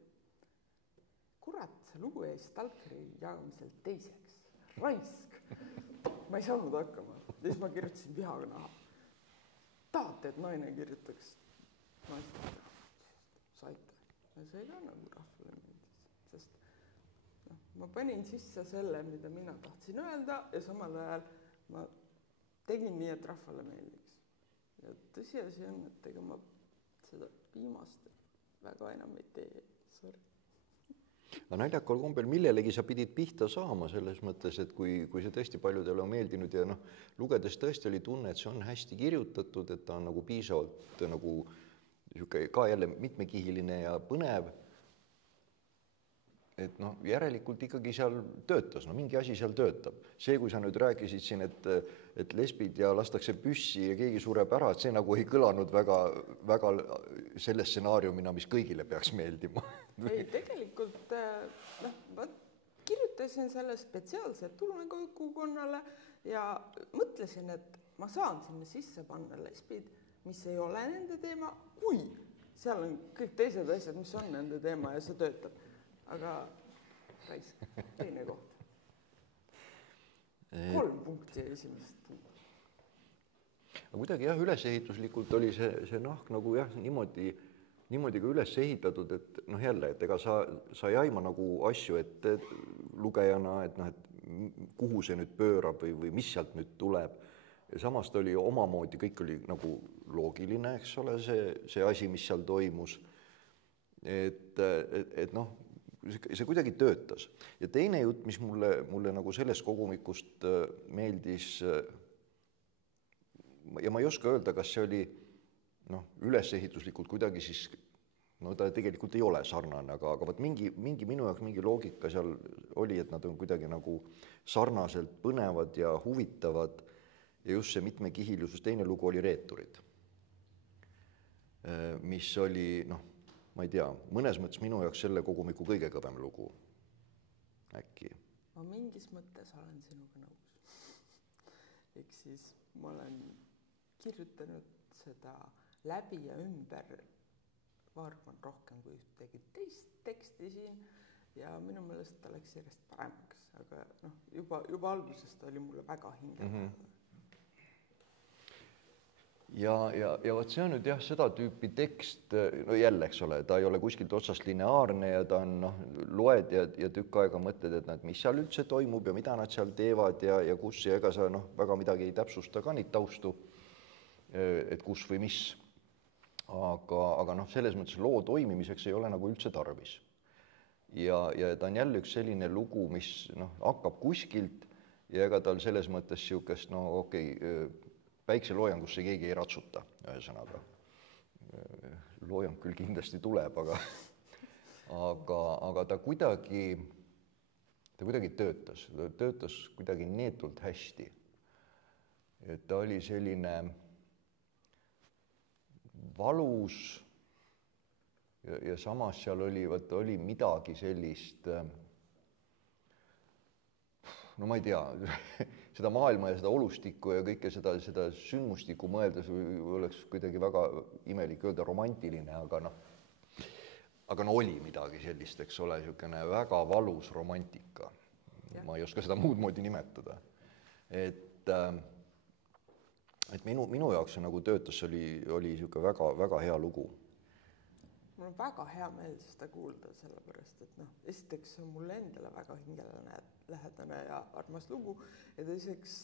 Kurat, see lugu jäi Stalkeri jagamisel teiseks. Raisk. Ma ei saanud hakkama. Ja siis ma kirjutasin vihaga naha. Tahate, et naine kirjutaks naistele. Saite. Ja see ka nagu rahvale meeldis. Sest ma panin sisse selle, mida mina tahtsin öelda ja samal ajal ma tegin nii, et rahvale meeldiks. Ja tõsiasi on, et ega ma seda viimast väga enam ei tee. Sorry. Aga naljakal kombel millelegi sa pidid pihta saama selles mõttes, et kui see tõesti paljudele on meeldinud ja lugedes tõesti oli tunne, et see on hästi kirjutatud, et ta on nagu piisavalt nagu ka jälle mitmekihiline ja põnev, et järelikult ikkagi seal töötas, mingi asi seal töötab. See, kui sa nüüd rääkisid siin, et lesbid ja lastakse püssi ja keegi sureb ära, et see nagu ei kõlanud väga selle stsenaariumina, mis kõigile peaks meeldima. Ei, tegelikult ma kirjutasin selle spetsiaalselt tulnekogukonnale ja mõtlesin, et ma saan sinna sisse panna lesbid, mis ei ole nende teema, kui seal on kõik teised asjad, mis on nende teema ja see töötab. Aga raisk, teine koht. 3 punkti esimesest puhul. Aga kuidagi jah, ülesehituslikult oli see nahk nagu jah, niimoodi ka üles ehitatud, et noh jälle, et ega sa ei aima nagu asju ette lugejana, et noh, et kuhu see nüüd pöörab või mis sealt nüüd tuleb. Ja samas ta oli omamoodi, kõik oli nagu loogiline, eks ole, see asi, mis seal toimus. Et noh, see kuidagi töötas. Ja teine jutt, mis mulle nagu sellest kogumikust meeldis, ja ma ei oska öelda, kas see oli ülesehituslikult kuidagi siis, no ta tegelikult ei ole sarnane, aga võt mingi minu jaoks mingi loogika seal oli, et nad on kuidagi nagu sarnaselt põnevad ja huvitavad ja just see mitmekihilisus, teine lugu oli Reeturid, mis oli, ma ei tea, mõnes mõttes minu jaoks selle kogumiku kõige kõvem lugu äkki. Ma mingis mõttes olen sinuga nõus. Ehk siis ma olen kirjutanud seda läbi ja ümber, ma arvan, rohkem kui ühtegi teist teksti siin ja minu meelest ta läks järjest paremaks, aga juba algusest oli mulle väga hinge. Ja võt see on nüüd jah, seda tüüpi tekst, no jälle, eks ole, ta ei ole kuskilt otsast lineaarne ja ta on, loed ja tükk aega mõtled, et mis seal üldse toimub ja mida nad seal teevad ja kus ja ega sa väga midagi ei täpsusta ka neid taustu, et kus või mis. Aga selles mõttes loo toimimiseks ei ole nagu üldse tarvis. Ja ta on jälle üks selline lugu, mis hakkab kuskilt ja ega tal selles mõttes siukest, päikseloojangusse keegi ei ratsuta, ühesõnaga. Loojang küll kindlasti tuleb, aga ta kuidagi töötas kuidagi neetult hästi. Et ta oli selline valus ja samas seal oli midagi sellist, no ma ei tea, seda maailma ja seda olustikku ja kõike seda sündmustikku mõeldes oleks kuidagi väga imelik öelda romantiline, aga oli midagi sellist, eks ole, niisugune väga valus romantika. Ma ei oska seda muud moodi nimetada. Et minu jaoks see nagu töötas, oli niisugune väga, väga hea lugu. Mul on väga hea meel seda kuulda, sellepärast, et esiteks on mulle endale väga hingeline lähedane ja armas lugu ja teiseks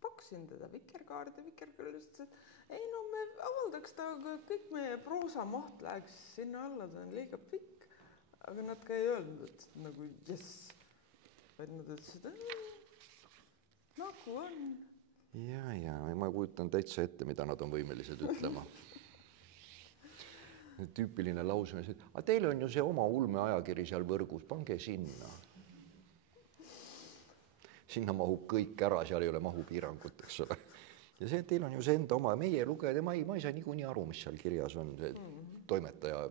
pakkusin teda Vikerkaardi, Vikerkaardi ütles, et me avaldaks ta, aga kõik meie proosamaht läheks sinna alla, ta on liiga pikk, aga nad ka ei öelnud, et nagu jess, vaid nad ütlesid, nagu on. Ja ma kujutan täitsa ette, mida nad on võimelised ütlema. Tüüpiline lause, aga teil on ju see oma ulmeajakiri seal võrgus, pange sinna. Sinna mahub kõik ära, seal ei ole mahupiirangut, eks ole. Ja see, et teil on ju see enda oma, meie lugejad, ma ei saa niikuinii aru, mis seal kirjas on, see toimetaja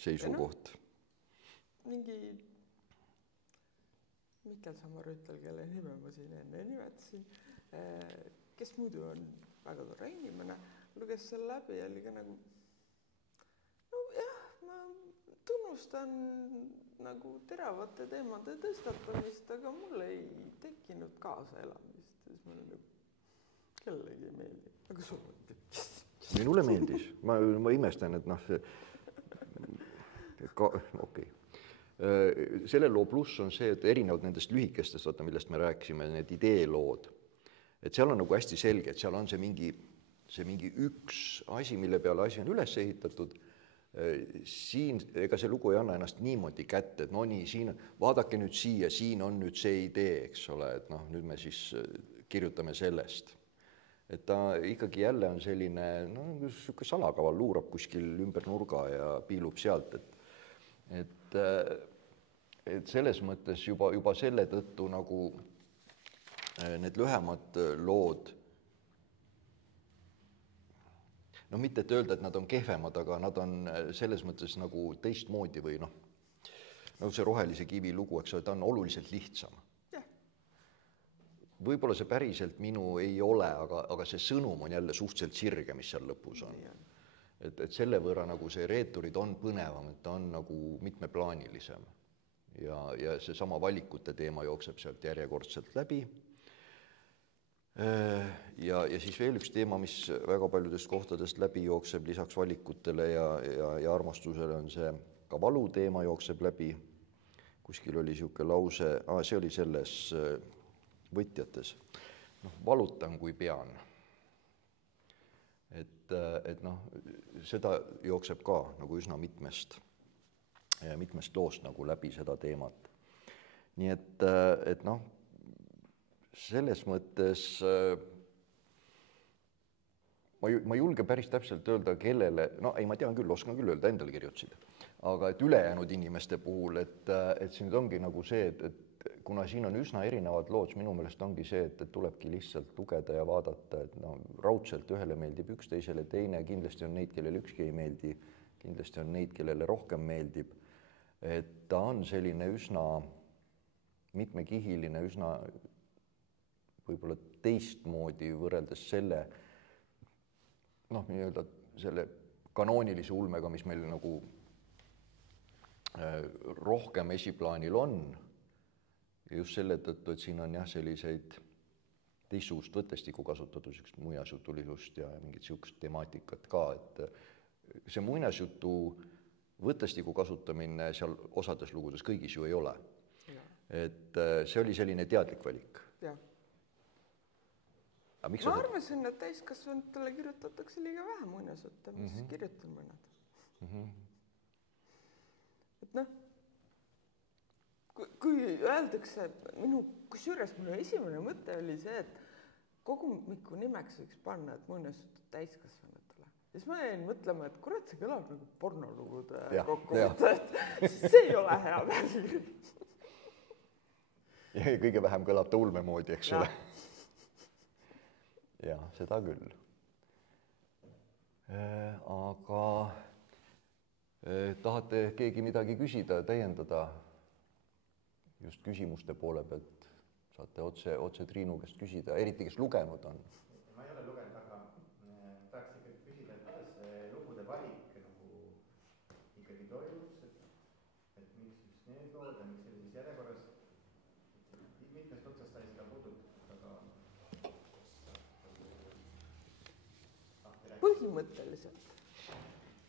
seisukoht. Mingi Mikkel Samarütel, kelle nime ma siin enne nimetasin, kes muidu on väga tore inimene, luges selle läbi ja oli ka nagu, ma tunnustan nagu teravate teemade tõstatamist, aga mulle ei tekkinud kaasaelamist. Siis ma nagu, kellegi ei meeldi, aga sulle tekkis. Minule meeldis, ma imestan, et okei. Selle loo pluss on see, et erinevad nendest lühikestest, millest me rääkisime, need ideelood, et seal on nagu hästi selge, et seal on see mingi üks asi, mille peale asi on üles ehitatud. Siin, ega see lugu ei anna ennast niimoodi kätte, et nii, siin, vaadake nüüd siia, siin on nüüd see idee, eks ole, et nüüd me siis kirjutame sellest. Et ta ikkagi jälle on selline, niisugune salakaval luurab kuskil ümber nurga ja piilub sealt, et selles mõttes juba selle tõttu nagu need lühemad lood, mitte et öelda, et nad on kehvemad, aga nad on selles mõttes nagu teistmoodi või see Rohelise kivi lugu, eks ole, ta on oluliselt lihtsam. Võib-olla see päriselt minu ei ole, aga see sõnum on jälle suhteliselt sirge, mis seal lõpus on. et selle võrra nagu see reeturid on põnevam, et ta on nagu mitmeplaanilisem. Ja see sama valikute teema jookseb sealt järjekordselt läbi. Ja siis veel üks teema, mis väga paljudest kohtadest läbi jookseb lisaks valikutele ja armastusele, on see ka valu teema jookseb läbi. Kuskil oli niisugune lause, see oli selles Võtjates, valutan kui pean. Et seda jookseb ka nagu üsna mitmest loost nagu läbi seda teemat. Nii et selles mõttes ma ei julge päris täpselt öelda, kellele, ma tean küll, oskan küll öelda, endale kirjutasid, aga et ülejäänud inimeste puhul, et see nüüd ongi nagu see, et kuna siin on üsna erinevad lood, minu meelest ongi see, et tulebki lihtsalt lugeda ja vaadata, et raudselt ühele meeldib üks, teisele teine, kindlasti on neid, kellele ükski ei meeldi, kindlasti on neid, kellele rohkem meeldib, et ta on selline üsna mitmekihiline, üsna võib-olla teistmoodi võrreldes selle nii-öelda selle kanoonilise ulmega, mis meil nagu rohkem esiplaanil on, ja just selle tõttu, et siin on selliseid teistsugust võttestikku kasutatud, muinasjutulisust ja mingit niisugust temaatikat ka, et see muinasjutu võttestiku kasutamine seal osades lugudes kõigis ju ei ole. Et see oli selline teadlik valik. Jah. Ma arvasin, et täiskasvanutele kirjutatakse liiga vähe muinasjutte, mis kirjutan mõned. Et kui öeldakse, kusjuures minu esimene mõte oli see, et kogumiku nimeks võiks panna, et muinasjutud täiskasvanutele. Ja siis ma jäin mõtlema, et kurat, see kõlab nagu pornolugude kokkuvõte, et see ei ole hea pealkiri. Ja kõige vähem kõlab ta ulme moodi, eks ole. Ja, seda küll. Aga tahate keegi midagi küsida, täiendada just küsimuste poole pealt? Saate otse Triinu käest küsida, eriti kes lugenud on. Ma ei ole lugenud, aga tahaks ikkagi küsida, et kuidas see lugude valik nagu ikkagi toimus, et miks just need lood ja miks sellises järjekorras. Mitmest otsast sai seda puudutada, aga põhimõtteliselt.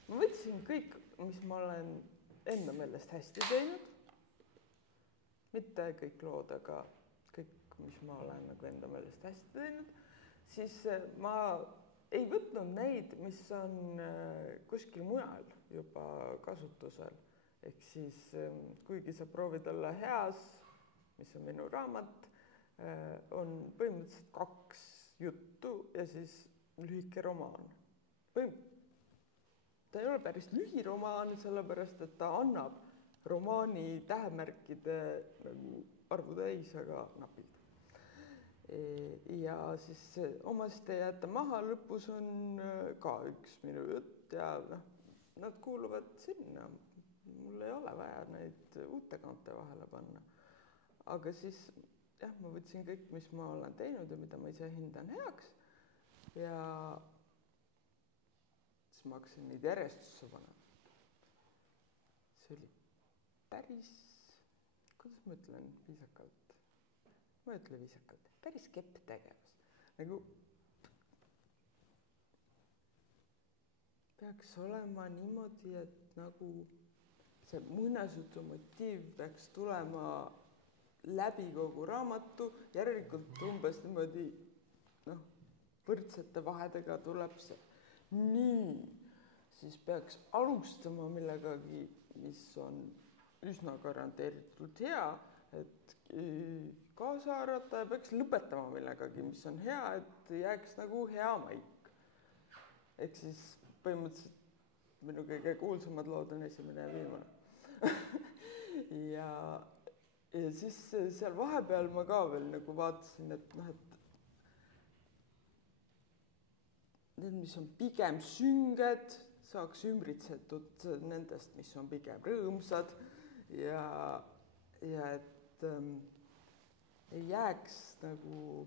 Ma võtsin kõik, mis ma olen enda meelest hästi teinud. Mitte kõik lood, aga kõik, mis ma olen nagu enda meelest hästi teinud. Siis ma ei võtnud neid, mis on kuskil mujal juba kasutusel. Ehk siis, kuigi sa proovid olla heas, mis on minu raamat, on põhimõtteliselt 2 juttu ja siis lühike romaan. Ta ei ole päris lühiromaan, sellepärast, et ta annab romaani tähemärkide arvu täis, aga napilt. Ja siis omast ei jäta maha, lõpus on ka üks minu jutt ja nad kuuluvad sinna. Mul ei ole vaja neid uute kaante vahele panna. Aga siis ma võtsin kõik, mis ma olen teinud ja mida ma ise hindan heaks ja siis ma hakkasin neid järjestusse panema. See oli päris, kuidas ma ütlen viisakalt? Ma ütlen viisakalt, päris kepp tegevus. Nagu peaks olema niimoodi, et nagu see muinasjutu motiiv peaks tulema läbi kogu raamatu, järelikult umbes niimoodi võrdsete vahedega tuleb see. Nii, siis peaks alustama millegagi, mis on üsna garanteeritud hea, et kaasa arvata ja peaks lõpetama millegagi, mis on hea, et jääks nagu hea maik. Ehk siis põhimõtteliselt minu kõige kuulsamad lood on esimene ja viimane. Ja siis seal vahepeal ma ka veel nagu vaatasin, et need, mis on pigem sünged, saaks ümbritsetud nendest, mis on pigem rõõmsad ja et ei jääks nagu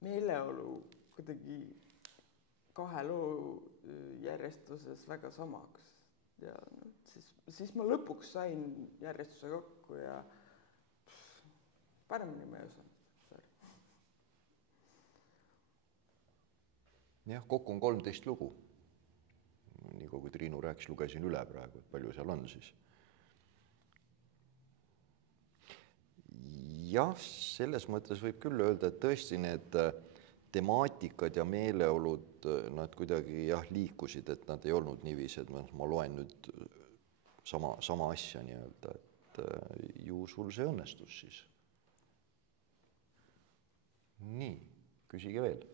meeleolu kuidagi 2 loo järjestuses väga samaks ja no, siis ma lõpuks sain järjestuse kokku ja paremini ma ei osanud. Jah, kokku on 13 lugu. Nii kui Triinu rääkis, lugesin üle praegu, et palju seal on siis. Jah, selles mõttes võib küll öelda, et tõesti need temaatikad ja meeleolud, nad kuidagi liikusid, et nad ei olnud niiviisi, et ma loen nüüd sama asja nii-öelda, et ju sul see õnnestus siis. Nii, küsige veel.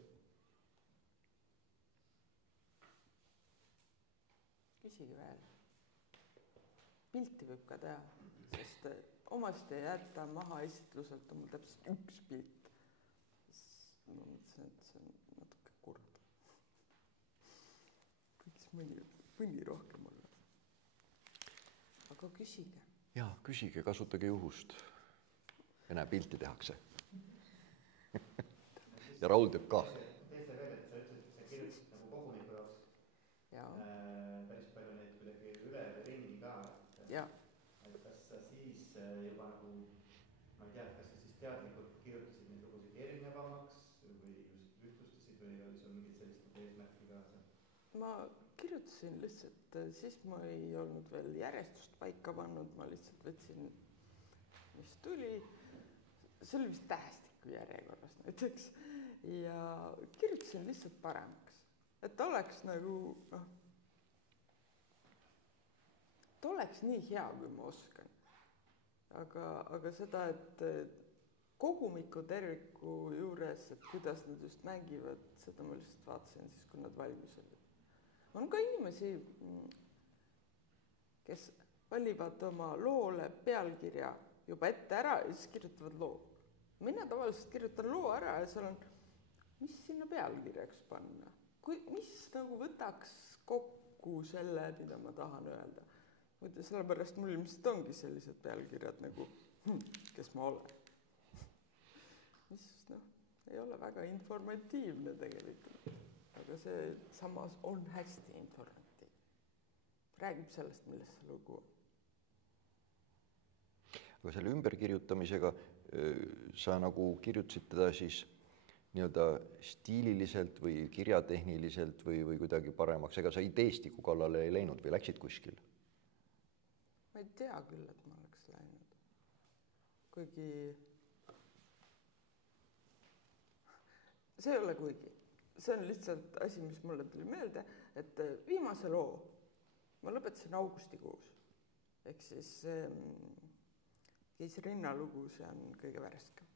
Küsige veel. Pilti võib ka teha, sest omast ei jätta maha esitluselt on mul täpselt üks pilt. Ma mõtlesin, et see on natuke kurb. Võiks mõni rohkem olla. Aga küsige. Jaa, küsige, kasutage juhust. Ja näe, pilti tehakse. Ja Raul teeb ka. Teise veel, et sa ütlesid, et sa kirjutasid nagu koguniku jaoks päris palju neid kuidagi üle ringi ka. Ja. Et kas sa siis juba nagu, ma ei tea, kas sa siis teadlikult kirjutasid neid lugusid erinevamaks või just ühtlustasid või oli sul mingid sellist eesmärki kaasa? Ma kirjutasin lihtsalt, siis ma ei olnud veel järjestust paika pannud, ma lihtsalt võtsin, mis tuli, see oli vist tähestiku järjekorras näiteks ja kirjutasin lihtsalt paremaks, et ta oleks nagu, ta oleks nii hea, kui ma oskan. Aga seda, et kogumiku terviku juures, et kuidas nad just mängivad, seda ma lihtsalt vaatasin siis, kui nad valmis olid. On ka inimesi, kes valivad oma loole pealkirja juba ette ära ja siis kirjutavad loo. Mina tavaliselt kirjutan loo ära ja seal on, mis sinna pealkirjaks panna. Mis nagu võtaks kokku selle, mida ma tahan öelda. Mõte sellepärast mul ilmselt ongi sellised pealkirjad nagu, kes ma olen. Mis ei ole väga informatiivne tegelikult, aga see samas on hästi informatiivne. Räägib sellest, milles see lugu on. Aga selle ümberkirjutamisega sa nagu kirjutasid teda siis nii-öelda stiililiselt või kirjatehniliselt või kuidagi paremaks, ega sa ideestiku kallale ei läinud või läksid kuskil? Ma ei tea küll, et ma oleks läinud. Kuigi see ei ole kuigi. See on lihtsalt asi, mis mulle tuli meelde, et viimase loo ma lõpetasin augustikuus. Ehk siis Keisrinna lugu, see on kõige värskem.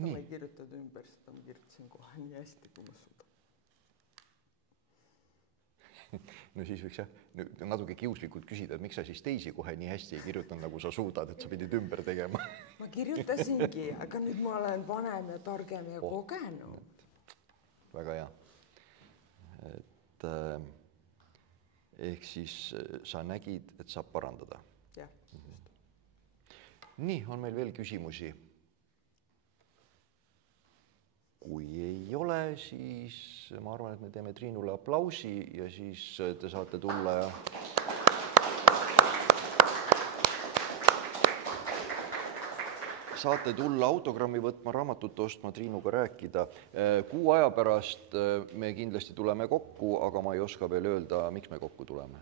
Ma ei kirjutanud ümber, seda ma kirjutasin kohe nii hästi, kui ma suudan. No siis võiks natuke kiuslikult küsida, et miks sa siis teisi kohe nii hästi ei kirjutanud, nagu sa suudad, et sa pidid ümber tegema. Ma kirjutasingi, aga nüüd ma olen vanem ja targem ja kogenud. Väga hea. Et ehk siis sa nägid, et saab parandada. Jah. Nii, on meil veel küsimusi? Kui ei ole, siis ma arvan, et me teeme Triinule aplausi ja siis te saate tulla ja saate tulla autogrammi võtma, raamatut ostma, Triinuga rääkida. Kuu aja pärast me kindlasti tuleme kokku, aga ma ei oska veel öelda, miks me kokku tuleme.